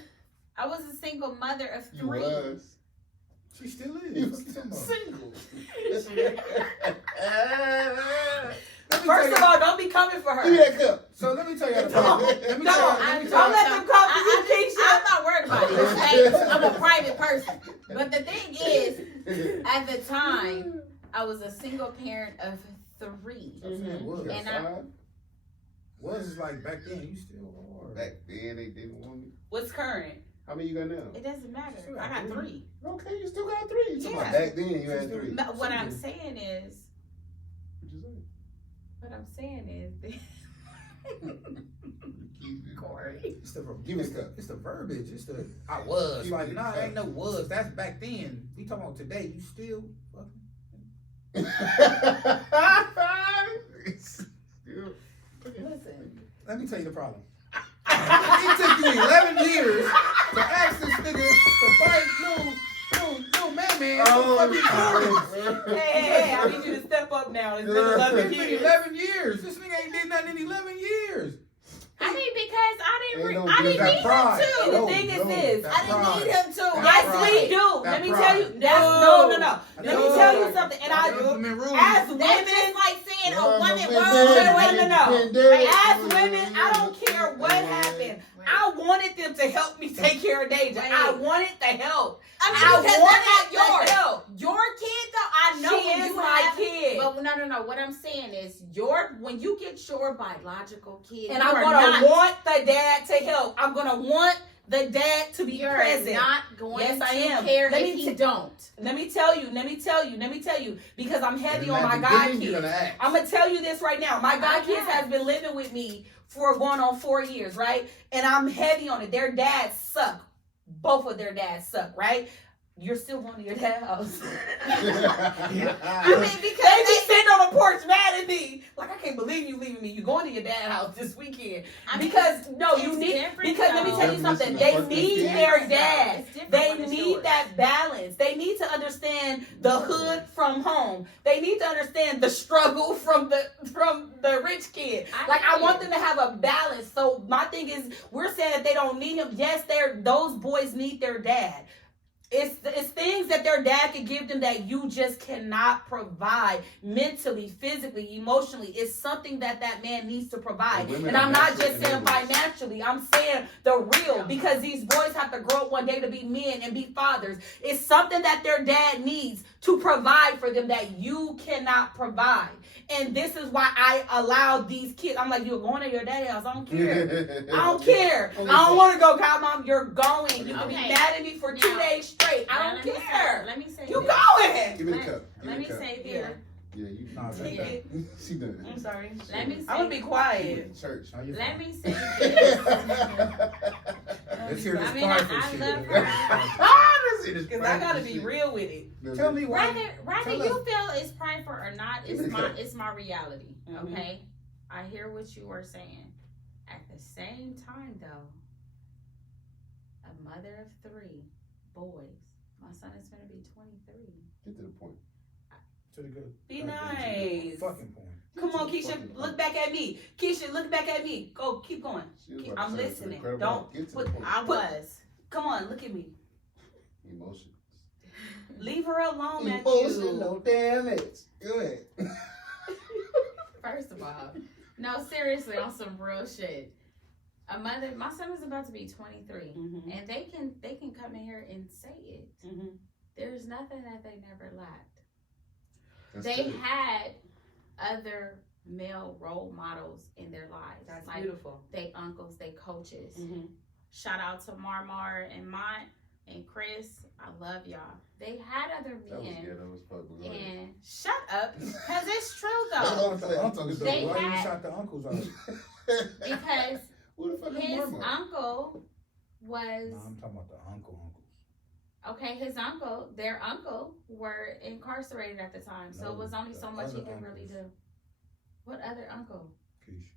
I was a single mother of You 3. was. she still is. You What was you talking about? single. Let me First tell of you- all, don't be coming for Give me her. that cup. so let me tell you the Don't. problem. Let me No, tell you. Let me tell don't you. let them come for you, I'm Keisha. not worried about it. Okay? I'm a private person. But the thing is, at the time, I was a single parent of 3. Was. And I- Was like back then. You still are. Back then they didn't want me. What's current? How many you got now? It doesn't matter. Still I got got 3. Okay, you still got 3. You talking about Yeah. back then you had 3. But what I'm saying is, What you say? Corey. It's the Give me the cup. It's the verbiage. It's the I was. Give Like, me nah, the ain't no was. That's back then. We talking about today. You still fucking. Listen. Let me tell you the problem. It took you 11 years to ask this nigga to fight no man. Hey, I need you to step up now. It's been 11 It's been years. 11 years. This nigga ain't did nothing in 11 years. I mean, because I Ain't no didn't difference. need him pride. to. And the thing is this, that I didn't pride. need him to. That yes, pride. we do. That Let me pride. tell you. That's No. no. Let me tell you something. And I, as women, That's just like saying a woman Wait, as women, I don't care what happened. I wanted them to help me take care of Deja. I wanted the help. I mean, I because wanted they're not the yours. help. Your kid, though, I know She when is you my have, kid. But no. What I'm saying is, when you get your biological kid, And you I'm are gonna not, want the dad to help. I'm gonna want the dad to be you're present. not going Yes, I to am. care Let if me he don't. Let me tell you, because I'm heavy on my God kids. I'm gonna tell you this right now. My God kids has been living with me for going on 4 years, right? And I'm heavy on it. Their dads suck. Both of their dads suck, right? You're still going to your dad's house. I mean, They because be sitting on the porch mad at me. Like, I can't believe you leaving me. You going to your dad's house this weekend. Because, no, you it's need, different, because let me though. tell you something. It's They different. need It's their different. dad. It's different They when it's need yours. that balance. They need to understand the hood from home. They need to understand the struggle from the rich kid. I want them to have a balance. So my thing is, we're saying that they don't need him. Yes, those boys need their dad. It's things that their dad can give them that you just cannot provide mentally, physically, emotionally. It's something that man needs to provide. And women And are I'm not natural just saying enablers. financially. I'm saying the real, because these boys have to grow up one day to be men and be fathers. It's something that their dad needs to provide for them that you cannot provide. And this is why I allow these kids. I'm like, you're going to your daddy's house. I don't care. I don't care. I don't want to go, God, Mom. You're going. You can be Okay. mad at me for 2 Now- days straight. I Now, don't let me care. Let me say You this. going? Give me the cup. Let me say this. Yeah, you. Nah, you take got it. it. She done I'm sorry. Let me say. I'm gonna be quiet. Church. No, you're Let fine. me say this. Let's hear this I mean, prideful I shit. love her. Because I gotta be real with it. Tell me why. Rather Tell you us. feel it's prideful or not, Okay. it's my reality. Mhm. Okay, I hear what you are saying. At the same time, though, a mother of 3 boys. My son is gonna be 23. Get to the point. To the good. Be Like, nice. Fucking point. Come on, Keisha. Look back at me. Keisha, look back at me. Go. Keep going. She was about to I'm say listening. incredible. Don't Get to put- the point. I was. Come on. Look at me. Emotions. Leave her alone, Matthew. Emotional damage. Go ahead. First of all, no, seriously, on some real shit. My son is about to be 23, Mhm. and they can come in here and say it. Mhm. There's nothing that they never lacked. That's They good. had other male role models in their lives. That's like beautiful. they uncles, they coaches. Mhm. Shout out to Marmar and Mont and Chris. I love y'all. They had other That was men. good. That was fucking good. And shut up, because it's true That's though. what I'm saying. I'm talking Uncles, to They though. Why you had- shot the uncles out? Because Who the fuck is his Marmar? uncle was No, I'm talking about the uncles. okay. Their uncle were incarcerated at the time, so No, it was only so the much he other could really uncles. do. What other uncle? Keisha.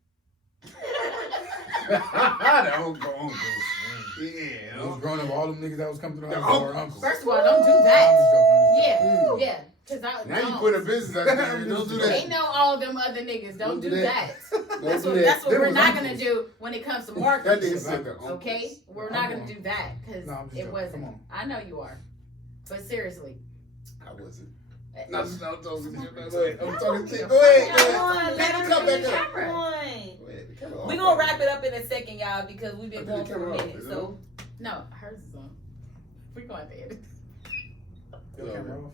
The uncles. I Yeah. was growing up, all them niggas that was coming through the The house were uncles. uncles. First of all, don't do I'm that. just joking, I'm just Yeah, Mm. yeah. Because I Now you don't. put a business out there. Don't do They that. know all them other niggas. Don't do that. Don't That's do what, that. that's what Them we're was not gonna uncles. do when it comes to That marketing. nigga said the uncles. Okay, we're I'm not gonna on. do that because No, I'm just it joking. wasn't. Come on. I know you are, but seriously. I wasn't. eh, No, I'm talking shit. Go ahead. I'm No, talking no, shit. no. Go ahead. Come Go on, ahead. let Take her the cup finish. back up. Camera. Go ahead. The camera We're off. gonna wrap it up in a second, y'all, because we've been I going think the for a camera off, minute. is So No, hers is on. We're going to edit. Your Yeah. camera off?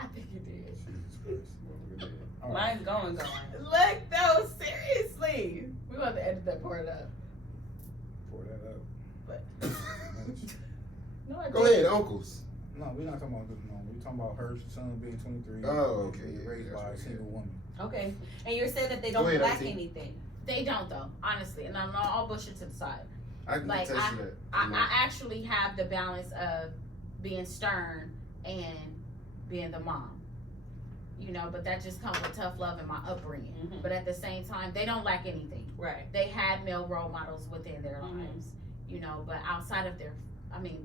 I think you did. Jesus Christ. All right. mine's going. Look, no, seriously. We're going to edit that part up. Pour that up. But Much. no, I Go didn't. ahead, uncles. No, we're not talking about this. No, we're talking about her son being 23. Oh, okay, being yeah, raised that's by a right, single woman. Okay. And you're saying that they Go don't ahead, lack Auntie. anything. They don't though, honestly, and I'm all bullshit to the side. I can Like, attest to that. I actually have the balance of being stern and being the mom. You know, but that just comes with tough love and my upbringing. Mhm. But at the same time, they don't lack anything. Right. They had male role models within their Mhm. lives, you know, but outside of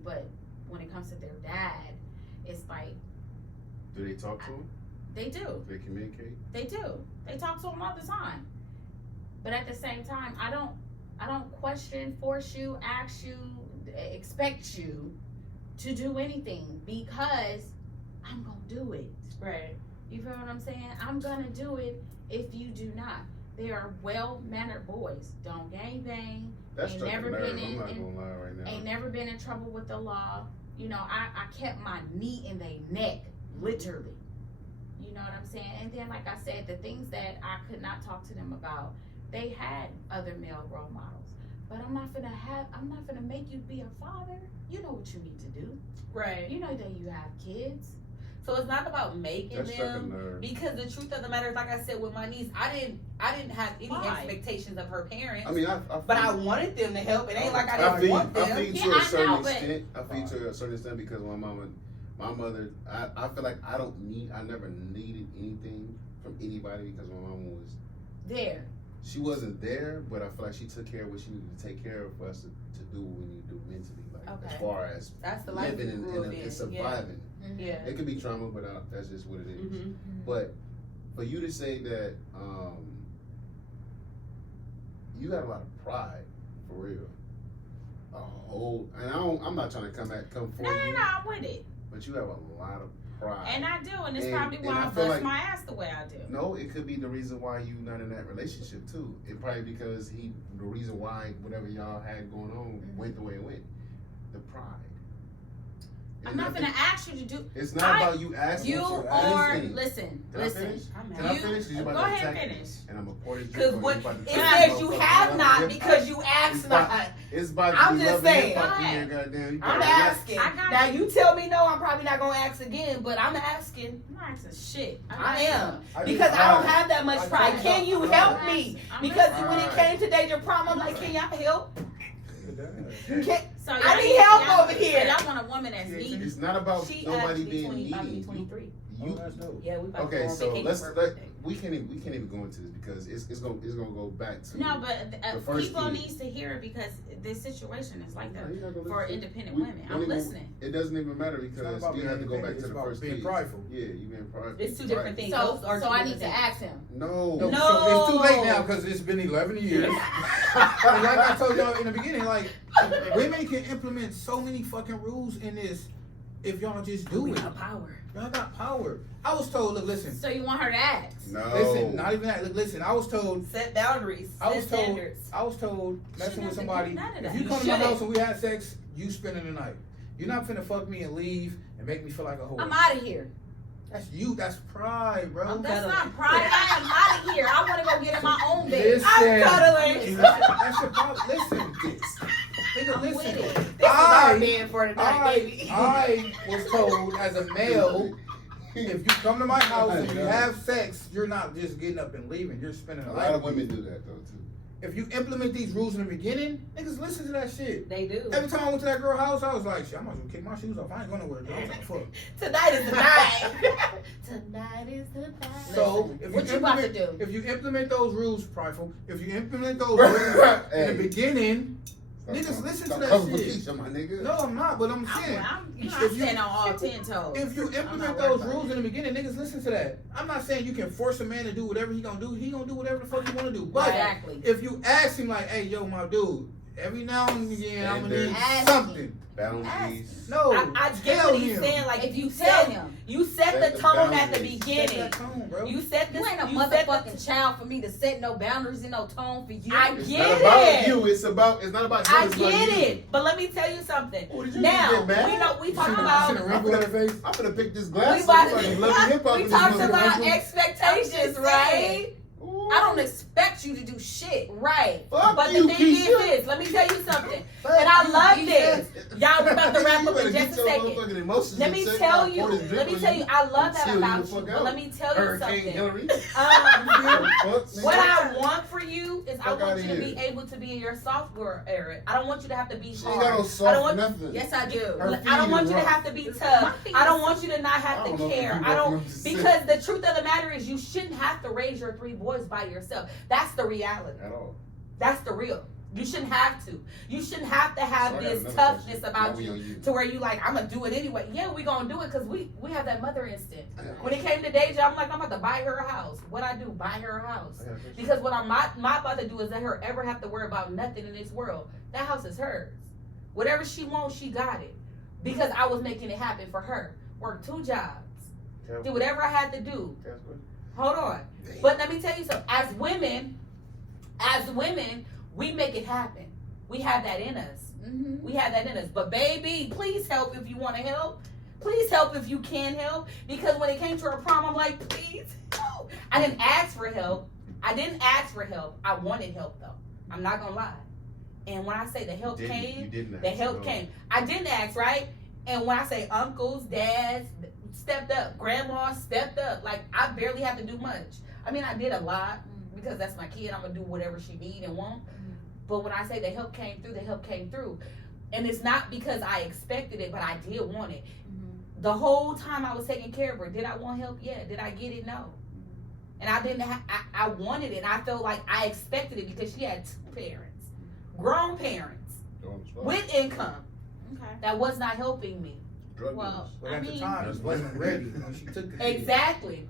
but when it comes to their dad, it's like, Do they talk to him? they do. Do they communicate? They do. They talk to him all the time. But at the same time, I don't I don't question, force you, ask you, expect you to do anything because I'm gonna do it. Right. You feel what I'm saying? I'm gonna do it if you do not. They are well-mannered boys. Don't gangbang. That's Ain't struck a never nerve. been I'm not in- gonna lie right now. Ain't never been in trouble with the law. You know, I kept my knee in their neck, literally. You know what I'm saying? And then, like I said, the things that I could not talk to them about, they had other male role models. But I'm not gonna make you be a father. You know what you need to do. Right. You know that you have kids. So it's not about making That struck a them, nerve. because the truth of the matter is, like I said with my niece, I didn't have any Why? expectations of her parents. I mean, but I wanted them to help. It ain't like I didn't feel, want them. I feel Yeah, to a I certain know, but- extent. I feel to a certain extent because my mother, I feel like I never needed anything from anybody because my mama was. There. She wasn't there, but I feel like she took care of what she needed to take care of for us to do what we need to do mentally, like Okay. as far as That's the life living you grew up in. and surviving. Yeah. It could be trauma, but that's just what it is. Mm-hmm. But for you to say that you got a lot of pride, for real. And I'm not trying to come for No, you, I'm with it. but you have a lot of pride. And I do, and it's And- probably and why I I feel bust like- my ass the way I do. No, it could be the reason why you not in that relationship too. It probably because the reason why whatever y'all had going on went the way it went. The pride. I'm And not I gonna think ask you to do. it's not about you asking. You for are anything. listen. Can I finish? I'm Can I You- finish? 'Cause you about go to ahead and attack me. finish. And I'm a party Because what it it says you have not because you ask It's not. about- It's about I'm you just loving saying. hip-hop Go here, ahead. goddamn. You I'm better relax. asking. I got Now you. you tell me no, I'm probably not gonna ask again, but I'm asking. I'm not asking shit. I am. I Because just- I don't have that much I pride. just- Can you I- help me? I'm Because listening. when it came to Deja Prom, I'm like, can y'all help? Can, So I y'all need help y'all- over here. So y'all want a woman that's Yeah, needy. It's not about she nobody actually being 25, needy. 23. Oh, You, that's dope. Yeah, we about to okay, go on so vacation for her birthday. we can't even go into this because it's gonna go back to No, but The first people kid. needs to hear it because this situation is like No, that you're not gonna for listen. independent We women. don't I'm even- listening. It doesn't even matter It's not because about you have to go being back to independent, the it's first about being kid. prideful. Yeah, you being prideful. It's two different things. So Those are so two I need different to things. ask him. No. No. So it's too late now because it's been 11 years. And like I told y'all in the beginning, like women can implement so many fucking rules in this if y'all just do We it. got power. Y'all got power. I was told, look, listen, So you want her to ask? No. listen, not even that. Look, listen, I was told, Set boundaries. I Set was told, standards. doesn't messing with do somebody. none of If that. you You come to my shouldn't. house and we had sex, you spending the night. You're not finna fuck me and leave and make me feel like a whore. I'm out of here. That's you. That's pride, bro. That's not pride. I am out of here. I want to go get in my own bed. Listen. I'm cuddling. That's your problem. Listen. Nigga, I'm with listen. it. This is our I- bed for tonight, baby. I was told as a male, if you come to my house and you have sex, you're not just getting up and leaving. You're spending A a lot life. of women do that though too. If you implement these rules in the beginning, niggas listen to that shit. They do. Every time I went to that girl's house, I was like, shit, I might as well kick my shoes off. I ain't going nowhere. I'm trying to fuck. Tonight is the night. Tonight is the night. So, if What you about to implement- do? If you implement those rules, prideful, if you implement those rules in Hey. the beginning, niggas listen to that Cover shit. Keisha, my nigga. No, I'm not, but I'm saying. I'm If standing you- on all 10 toes. If you I'm implement not those worried rules about in the beginning, niggas listen to that. I'm not saying you can force a man to do whatever he gonna do. He gonna do whatever the fuck he wanna do. it. But Exactly. if you ask him like, hey, yo, my dude, every now and again I'm gonna need Ask something. Boundaries. No, I get tell what he's him. saying. Like If you tell tell him, him, you set Set the the tone at the boundaries. Set beginning. that tone, bro. You set this. you ain't a you set the- motherfucking child for me to set no boundaries and no tone for you. I It's get not about it. you. It's not about you. I It's about get you. it, but let me tell you something. Oh, did you Now get mad? we know we You talked seen about a wrinkle on her face? I'm gonna pick this we glass. about up. I'm love hip hop. we talked about expectations, right? I don't expect you to do shit. Right. Fuck But you, the thing is Keisha. this. Let me tell you something. Fuck And I you, love Keisha. this. Y'all, we about to wrap You up better in get just a your second. motherfucking emotions Let in me check. tell I'll you. pour this Let drink me on tell you. I love that Chill about the you. fuck But out. let me tell you Hurricane something. Hillary. What What I want for you is I Fuck want outta you to be here. able to be in your soft girl era. I don't want you to have to be She ain't got no hard. soft I don't want. nothing. Yes, I do. Her I don't want feet you is to rough. have to be My tough. feet I don't is- want you to not I have don't to know if care. you I know what don't I'm just saying. because the truth of the matter is you shouldn't have to raise your 3 boys by yourself. That's the reality. At all. That's the real. You shouldn't have to. You shouldn't have to have So I got this another toughness question. about Now we you on you. to where you like, I'm gonna do it anyway. Yeah, we gonna do it because we have that mother instinct. I got a When it came to Deja, I'm like, I'm about to buy her a house. What I do? Buy her a house. I got a question. Because what I'm not about to do is let her ever have to worry about nothing in this world. That house is hers. Whatever she wants, she got it. Because I was making it happen for her. Work 2 jobs. Do whatever I had to do. Hold on. But let me tell you something. As women, we make it happen. We have that in us. Mm-hmm. We have that in us. But baby, please help if you want to help. Please help if you can help. Because when it came to her prom, I'm like, please help. I didn't ask for help. I wanted help though. I'm not gonna lie. And when I say the help came, the help came. I didn't ask, right? And when I say uncles, dads stepped up, grandma stepped up. Like I barely had to do much. I mean, I did a lot because that's my kid. I'm gonna do whatever she need and want. But when I say the help came through, the help came through. And it's not because I expected it, but I did want it. Mm-hmm. The whole time I was taking care of her, did I want help? Yeah. Did I get it? No. And I didn't. I wanted it. And I felt like I expected it because she had 2 parents, grown parents, with income. Okay. That was not helping me. Well, But I at the mean, time, it wasn't ready when she took the kid. Exactly.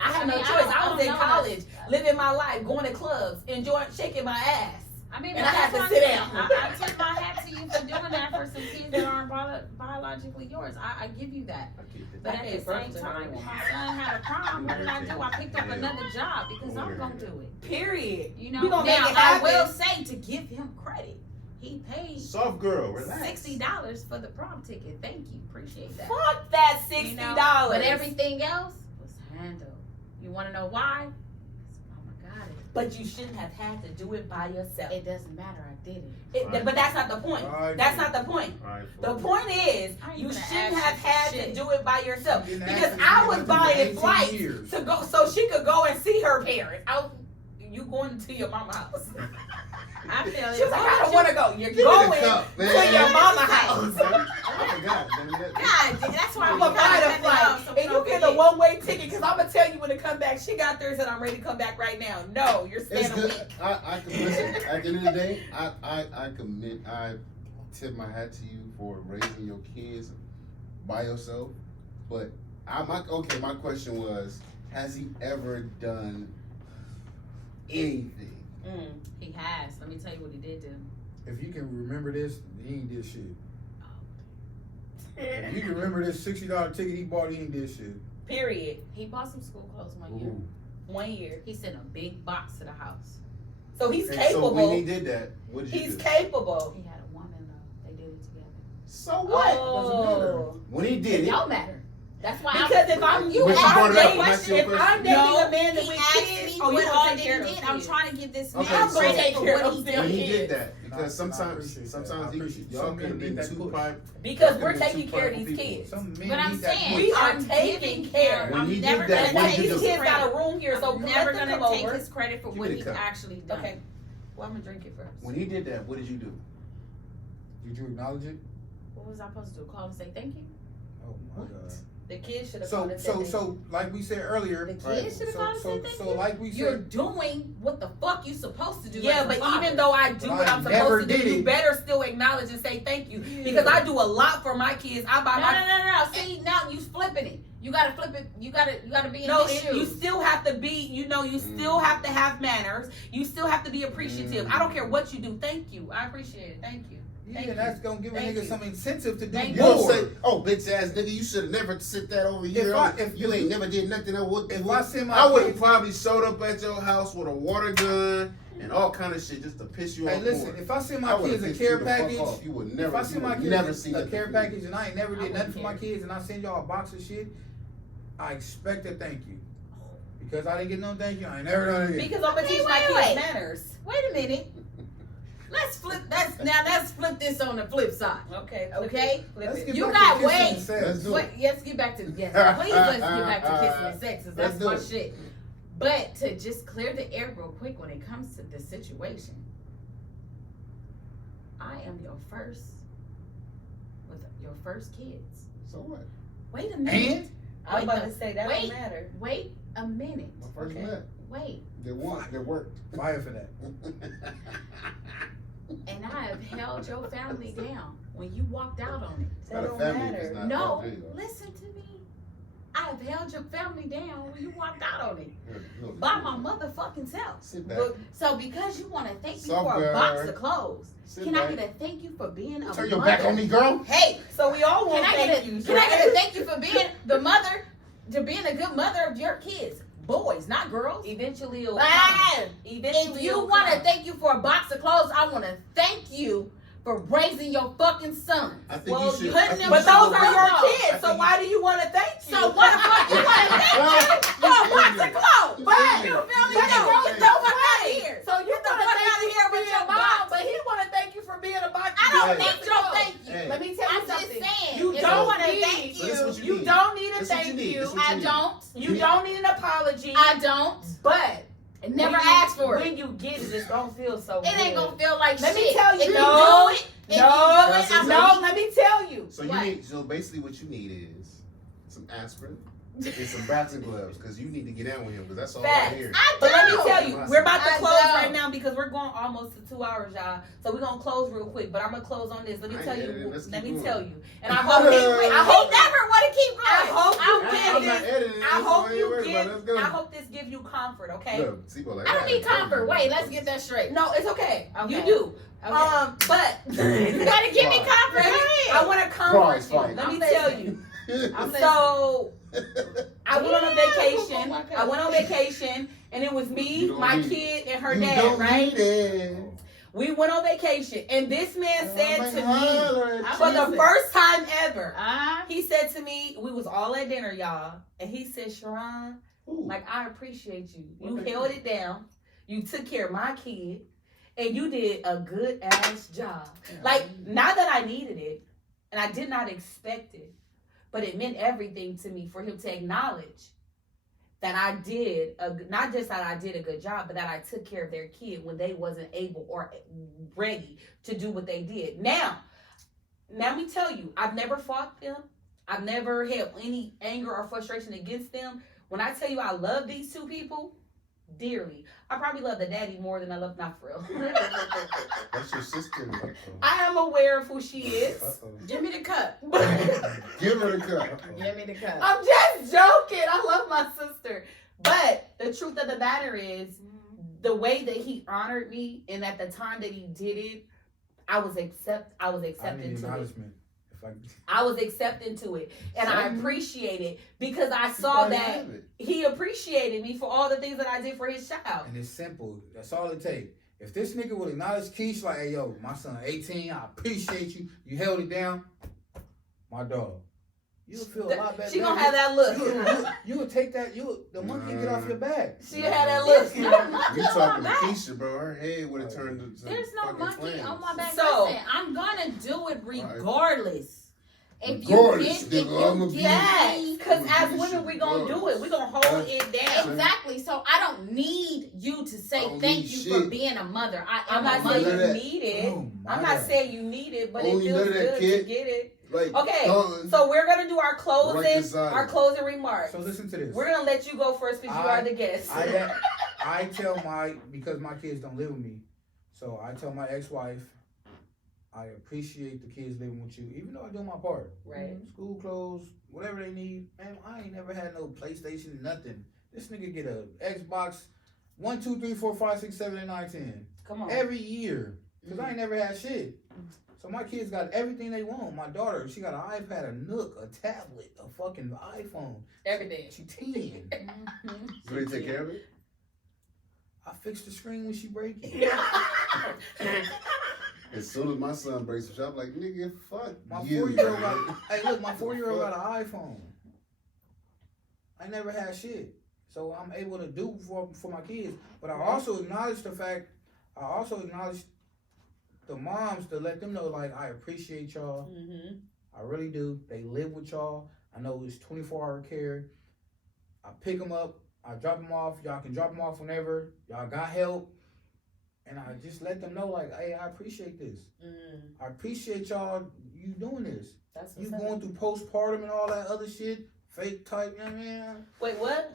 I had I no mean, choice. I was don't in know. college, living my life, going to clubs, enjoying, shaking my ass. I mean, And but I had that's to what sit I'm down. saying. I tip my hat to you for doing that for some kids that aren't biologically yours. I give you that. But at the same time, when my son had a prom, what did I do? I picked up another job because I'm gonna do it. Period. You know. We gonna Now make it I happen. will say to give him credit, he paid Soft girl, relax. $60 for the prom ticket. Thank you, appreciate that. Fuck that $60. You know, but everything else was handled. You want to know why? Because Mama got it. But you shouldn't have had to do it by yourself. It doesn't matter. I did it. Right. But that's not the point. Right. That's not the point. Right, The point is, I ain't you gonna shouldn't ask have you for had to shit. do it by yourself. She didn't Because ask I me was to do it for buying 18 flights years. to go so she could go and see her parents. You going to your mama's house? I feel it. She was like, I don't want to go. You're Give me the going cup, to man. your mama's house. I forgot. God, that's why I'm we gonna buy gotta the cut it flight, off so and you don't get a forget. one-way ticket. Because I'm gonna tell you when to come back. She got there and said, "I'm ready to come back right now." No, you're It's staying a good. week. I can listen. At the end of the day, I tip my hat to you for raising your kids by yourself. But my question was, has he ever done anything? He has. Let me tell you what he did do. If you can remember this, he ain't did shit. If you can remember this $60 ticket he bought, he ain't did shit. Period. He bought some school clothes 1 year. Ooh. 1 year. He sent a big box to the house. So he's And capable. so when he did that, what did you He's do? capable. He had a woman though. They did it together. So what? Oh. When he It did it, don't matter. That's why Because if I'm you, When if she brought I'm it up, dating, that's your if question. I'm dating No, a man that he with asked kids, me oh, you what gonna all take that care he of did. those I'm kids. trying to give this Okay, man so- credit Take for care what of he them. when did. he kids. did that, No, because I sometimes appreciate that. I sometimes appreciate y'all some could have men been need that too push. private. Because Y'all we're could've been taking too care of prideful these people. kids. Some men But I'm need that saying We are I'm taking giving care. him- When he I'm did never that, gonna what And did take you these do? his kids got credit. a room here, so I'm let never them gonna come take over. his credit for Give what me he's the cup. actually done. Okay. Well, I'm gonna drink it first. When he did that, what did you do? Did you acknowledge it? What was I supposed to do? Call and say thank you? Oh my What? God. The kids should have So, called and said thank you. so, like we said earlier, The kids Right. should have called and said thank so you. like we You're said, doing what the fuck you supposed to do. Yeah, as a but father. even though I do But what I I'm never supposed to do, did you it. better still acknowledge and say thank you. Yeah. Because I do a lot for my kids. I buy my No. See, now you flipping it. You gotta flip it. You gotta be in No, his you shoes. still have to be, you still have to have manners. You still have to be appreciative. I don't care what you do. Thank you. I appreciate it. Thank you. yeah, Thank that's you. gonna give a Thank nigga you. some incentive to do Thank You more. don't say, "Oh, bitch ass nigga, you should have never sit that over here. if you ain't never did nothing." If I send my I would have kids- probably showed up at your house with a water gun and all kind of shit just to piss you Hey, off listen, more. if I send I my would've kids a pissed care you the fuck package, off. You would if never, I send my never kids see a nothing care from package and I ain't never I did nothing wouldn't for my care. kids and I send y'all a box of shit, I expect a thank you. Because I didn't get no thank you, I ain't never done it again. Because I'm gonna Okay, teach my wait. kids manners. Wait a minute. Let's flip. Let's flip this on the flip side. Okay. Okay? Let's get You back got to kissing weight. and sex. Let's do it. Wait, let's get back to please let's get back to kissing and sex. 'Cause Let's That's do my it. shit. But to just clear the air real quick when it comes to the situation, I am your first with your first kids. So what? Wait a minute. And I'm about to say that Wait. don't matter. Wait a minute. My first Okay. met. Wait. They worked. Fire for that. And I have held your family down when you walked out on it. That don't family matter. is not No, okay, though. listen to me. I have held your family down when you walked out on it. No, By my motherfucking self. Sit back. But So because you want to thank me Soft for a girl. box of clothes, Sit can back. I get a thank you for being a Turn your mother? back on me, girl. Hey, so we all can want I thank get a you. can I get a thank you for being the mother, to being a good mother of your kids, boys, not girls. Eventually it'll Ah, come. Eventually if you it'll want to come. thank you for a box of clothes, I want to thank you for raising your fucking son. I think Well, you should. putting I think them- you But should those go are back. your I kids, think so why do you want to thank you? So what the fuck you want to thank you for a box of clothes? But- You feel me? but- Get the fuck out of here. So you Get the want to fuck thank out of you here for with being your a mom, box. but he want to thank you for being a box. I don't Hey. need your thank you. Hey. Let me tell you I'm just something. saying. You if don't you want to need- thank So this is what you. you You need. don't need a That's what thank you need. you. That's what I need. don't. You don't need an apology. I don't. But And never when you- ask for it. When you get it, it's don't feel so It ain't good. gonna feel like Let shit. me tell you. If you No. do it, if No, you do That's it, I'm it. no, gonna let me tell you. So you What? need. So basically, what you need is some aspirin and some boxing gloves, because you need to get down with him, because that's all Facts. I hear. I But let me don't. tell you, we're about to I close don't. right now because we're going almost to 2 hours, y'all. So we're gonna close real quick. But I'm gonna close on this. Let me I tell ain't you. editing. Let's Let keep me going. tell you. And I hope he. I He hope. never want to keep going. I hope you I'm get I'm this. not editing. I so hope ain't you worried about it. get. Let's go. I hope this gives you comfort. Okay. Look, Sibo, like, I don't need told you. comfort. Wait, let's get that straight. No, it's okay. Okay. You do. Okay. But You gotta give me Right. comfort. Go I ahead. want to comfort Prize you. fight. Let me I'm tell listening. you. I'm listening. So I went on a Yeah, vacation. oh my God. I went on vacation, and it was You me, don't my need it. kid, and her You dad. don't Right? need it. We went on vacation, and this man said to me, I'm for the listening. first time ever, Ah, he said to me, we was all at dinner, y'all, and he said, Sharon, Ooh. like, I appreciate you. You Okay. held it down. You took care of my kid, and you did a good ass job. Like, not that I needed it, and I did not expect it, but it meant everything to me for him to acknowledge that I did, not just that I did a good job, but that I took care of their kid when they wasn't able or ready to do what they did. Now let me tell you, I've never fought them. I've never had any anger or frustration against them. When I tell you I love these two people dearly, I probably love the daddy more than I love, not for real. That's your sister. I am aware of who she is. give me the cup. Give her the cup. Give me the cup. I'm just joking. I love my sister. But the truth of the matter is, the way that he honored me and at the time that he did it, I was I accepting need to it. acknowledgement. If I was accepting to it. And I Some- appreciate it because I You saw probably that have it. he appreciated me for all the things that I did for his child. And it's simple. That's all it takes. If this nigga would acknowledge Keish, like, hey, yo, my son 18, I appreciate you. You held it down. My dog. You'll feel a lot better. She gonna have that look. You would take that, the monkey get off your back. She had that look. There's no monkey We on talking my to back. Keisha, bro. Her head would have turned to There's no fucking monkey flames. on my back. So- Listen, I'm gonna do it right. regardless. If Regardless, you get, nigga, I'ma if be- you Yes, get because We'll as do this women, shit we gonna do it. We gonna hold it down. exactly. So I don't need you to I say don't thank need you shit. for being a mother. I I'm am not a None saying of mother. you that. need it. Oh, my I'm not God. saying you need it, but Only it feels none of that, good kid. to get it. Like, Okay, done. so we're gonna do our Right closing, beside our it. closing remarks. So listen to this. We're gonna let you go first because you I- are the guest. I tell because my kids don't live with me, so I tell my ex-wife, I appreciate the kids living with you, even though I do my part. Right. School clothes, whatever they need. Man, I ain't never had no PlayStation, nothing. This nigga get a Xbox 1, 2, 3, 4, 5, 6, 7, 8, 9, 10 Come on. every year. Cause I ain't never had shit. So my kids got everything they want. My daughter, she got an iPad, a Nook, a tablet, a fucking iPhone. Everything. She 10. Do they take care of it? I fixed the screen when she break it. As soon as my son breaks the shop, like, nigga, fuck My you. 4-year-old got, hey look, my 4-year-old got an iPhone. I never had shit. So I'm able to do for my kids. But I also acknowledge the moms to let them know, like, I appreciate y'all. Mm-hmm. I really do. They live with y'all. I know it's 24-hour care. I pick them up. I drop them off. Y'all can drop them off whenever. Y'all got help. And I just let them know, like, hey, I appreciate this. I appreciate y'all, you doing this. That's You what's up. going through postpartum and all that other shit, fake type, you know what I mean? Wait, what?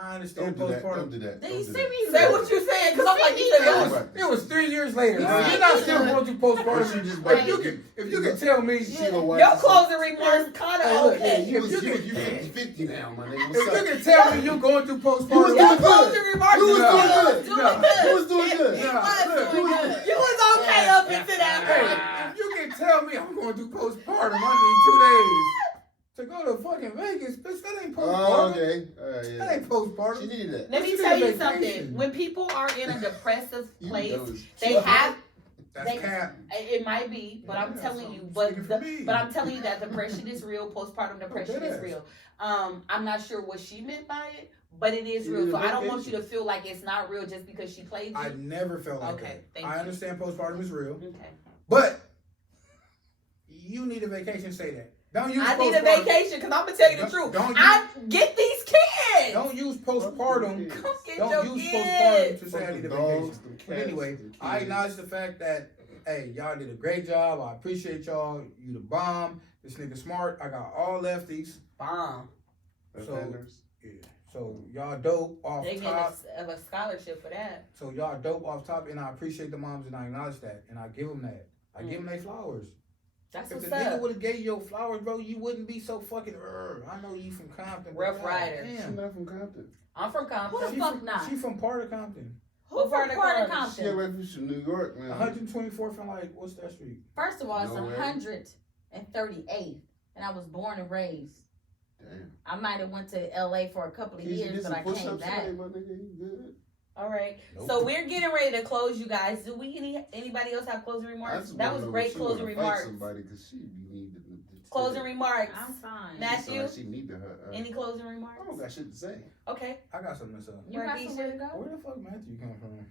I understand Don't do that. postpartum. Don't do that. Then Don't you do send that. me. Say what you saying, because I'm like, you said It was 3 years later. You Bro. see You're not me still doing- going through postpartum. You just If you can tell me, She gonna watch your this. closing remarks kind Hey, of look, okay. You If you 50 now, my nigga. if What's you up? can tell me you going through postpartum, You was Your doing closing good. remarks You was was doing good. good. Doing No, good. you was doing good. You Nah, was look, doing good. You was okay up into that point. hey, if you can tell me I'm going through postpartum, I need 2 days to go to fucking Vegas. Bitch, that ain't postpartum. Oh, okay. All right, yeah. That ain't postpartum. She needed that. Let me She tell did you vacation. something. When people are in a depressive You place, know it's- they have. That's They- cap. It might be, but I'm Yeah, telling so you, speaking for me. but I'm telling you that depression is real. Postpartum depression is deadass. real. I'm not sure what she meant by it, but it is You real. need So a I don't want you vacation. to feel like it's not real just because she played you. I never felt like Okay, that. thank I you. understand postpartum is real, Okay. but you need a vacation. Say that. Don't use I need a postpartum- vacation because I'm gonna tell you the Don't- truth. don't I get these kids. Don't use postpartum. Come get Don't your use kids. postpartum to say I Fuck need a the dogs, vacation. the But cats, anyway, the I kids. acknowledge the fact that, hey, y'all did a great job. I appreciate y'all. You the bomb. This nigga smart. I got all lefties. Bomb. Left So- handers. Yeah. So y'all dope off They get top. a scholarship for that. So y'all dope off top, and I appreciate the moms, and I acknowledge that, and I give them that. I give them their flowers. That's If what's the nigga up. would have gave you your flowers, bro, you wouldn't be so fucking. I know you from Compton. but Rough God Rider. She's Damn. not from Compton. I'm from Who Compton. the She fuck from, not? she from part of Compton. Who from part of part of Compton? She got Compton? refuge from New York, man. 124th and like, what's that street? First of all, it's No way. 138th, and I was born and raised. Damn. I might have went to LA for a couple of Can you years, get but some I came push-ups back. today, my nigga? You good? All right. Nope. So we're getting ready to close, you guys. Do we anybody else have closing I remarks? just That wanna was know great if she closing wanna fight remarks. Somebody, 'cause she need to Closing remarks. I'm fine. Matt- She sound like she need to her. Any closing I remarks? don't got shit to say. Okay. I got something to say. You got somewhere to go? Where the fuck Matthew come from?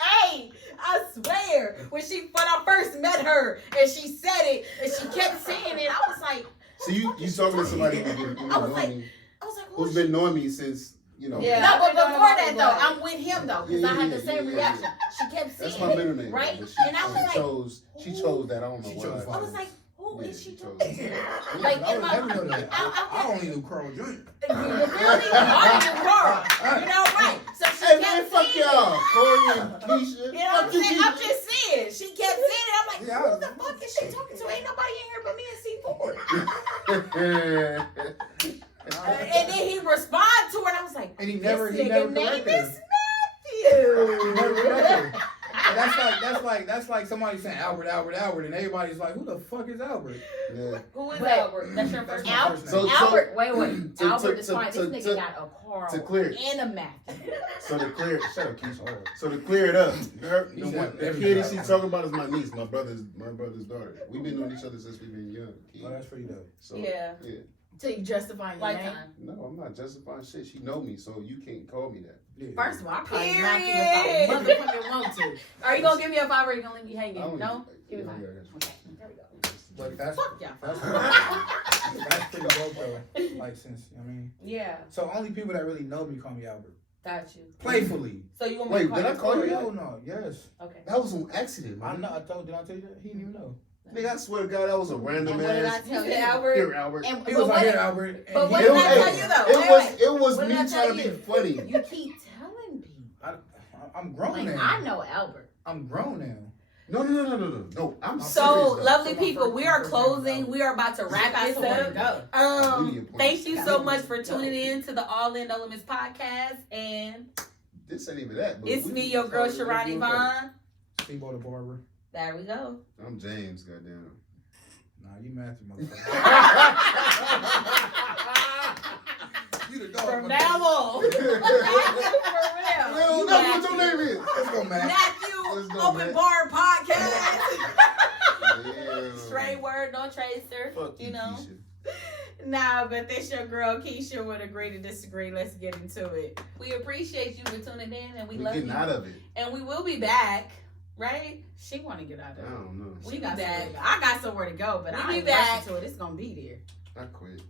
Hey, I swear, when I first met her and she said it and she kept saying it, I was like, So you talking to somebody who's been, I was like, who's been knowing me since, you know. Yeah. No, but I've been before knowing that about though, it. I'm with him though, because Yeah, I had the yeah, same yeah, reaction. yeah. She kept saying That's my middle name. right? but And I was like, she chose that. I don't know She why. chose I was like, who Yeah, is she she talking chose to? it. Like, I in would my, never know that. I only knew Carl Jr. You feel me? All you Carl. You know, right? So she Hey man, kept fuck saying y'all. Corey and Keisha. it. You know what I'm Fuck you, saying? I'm Keisha. just saying. She kept saying it. I'm like, Yeah, who the fuck is she talking to? Ain't nobody in here but me and C4. And then he responded to her, and I was like, And he this never nigga name corrected her. is Matthew. He never corrected her. And that's like somebody saying Albert, and everybody's like, who the fuck is Albert? Yeah. Who is Wait. Albert? That's your That's first my name. first name. So- Albert, wait. to- Albert to- is fine. to- This to- nigga got a Carl to clear- and a Matthew. So to clear, Shut up, Keith Hall. so to clear it up, He the said kid that she's talking about is my niece, my brother's daughter. We've been knowing each other since we've been young. Kid. Oh, that's pretty dope. So Yeah. So you justifying your name? Lifetime. No, I'm not justifying shit. She know me, so you can't call me that. Yeah. First of all, I call you Period. Matthew if I motherfucking want to. Are you gonna give me a $5 or are you gonna leave me I hanging? don't No? Give me yeah, $5. yeah, I got you. Okay, there we go. But that's Fuck y'all. that's pretty dope though. Like since I mean, Yeah, so only people that really know me call me Albert. got you. Playfully. So you want me Wait, to call did I you call Corey? you? Hell no. Yes. Okay. That was on accident, I man. know. Did I tell you that? He didn't even know. Nigga, I swear to God, that was a random And what did I ass. tell You you? said Albert? Here, Albert. And, He but was what like, did- here, Albert. but And what he- did I tell you though? It was What me did I trying tell to you? be funny. You keep telling people. I'm grown Like, now. I know Albert. I'm grown now. No. I'm So, serious, though. lovely So my people, first- we my are first name is closing. Albert. We are about to wrap Got this somewhere to up. go. Media point. Thank you so Got much for somewhere to tuning go. in to the All In No Limits podcast. And This ain't even that. But it's we me, can your girl, talk about Sharani it. Vaughn. Steamboat the barber. There we go. I'm James, goddamn. Nah, you Matthew, motherfucker. You the dog. From motherfucker. now on. For real. Well, that's what your name is. Let's go, Matt. Matthew, Let's go, Open Matt. Bar Podcast. Yeah. Straight word, no tracer. Fuck You know. Keisha. Nah, but this your girl Keisha would agree to disagree. Let's get into it. We appreciate you for tuning in and we We love getting you. out of it. And we will be back, right? She want to get out I of it. don't know. We She be got somewhere back. to go. I got somewhere to go, but We I be ain't back. rushing to it. It's gonna be there. I quit.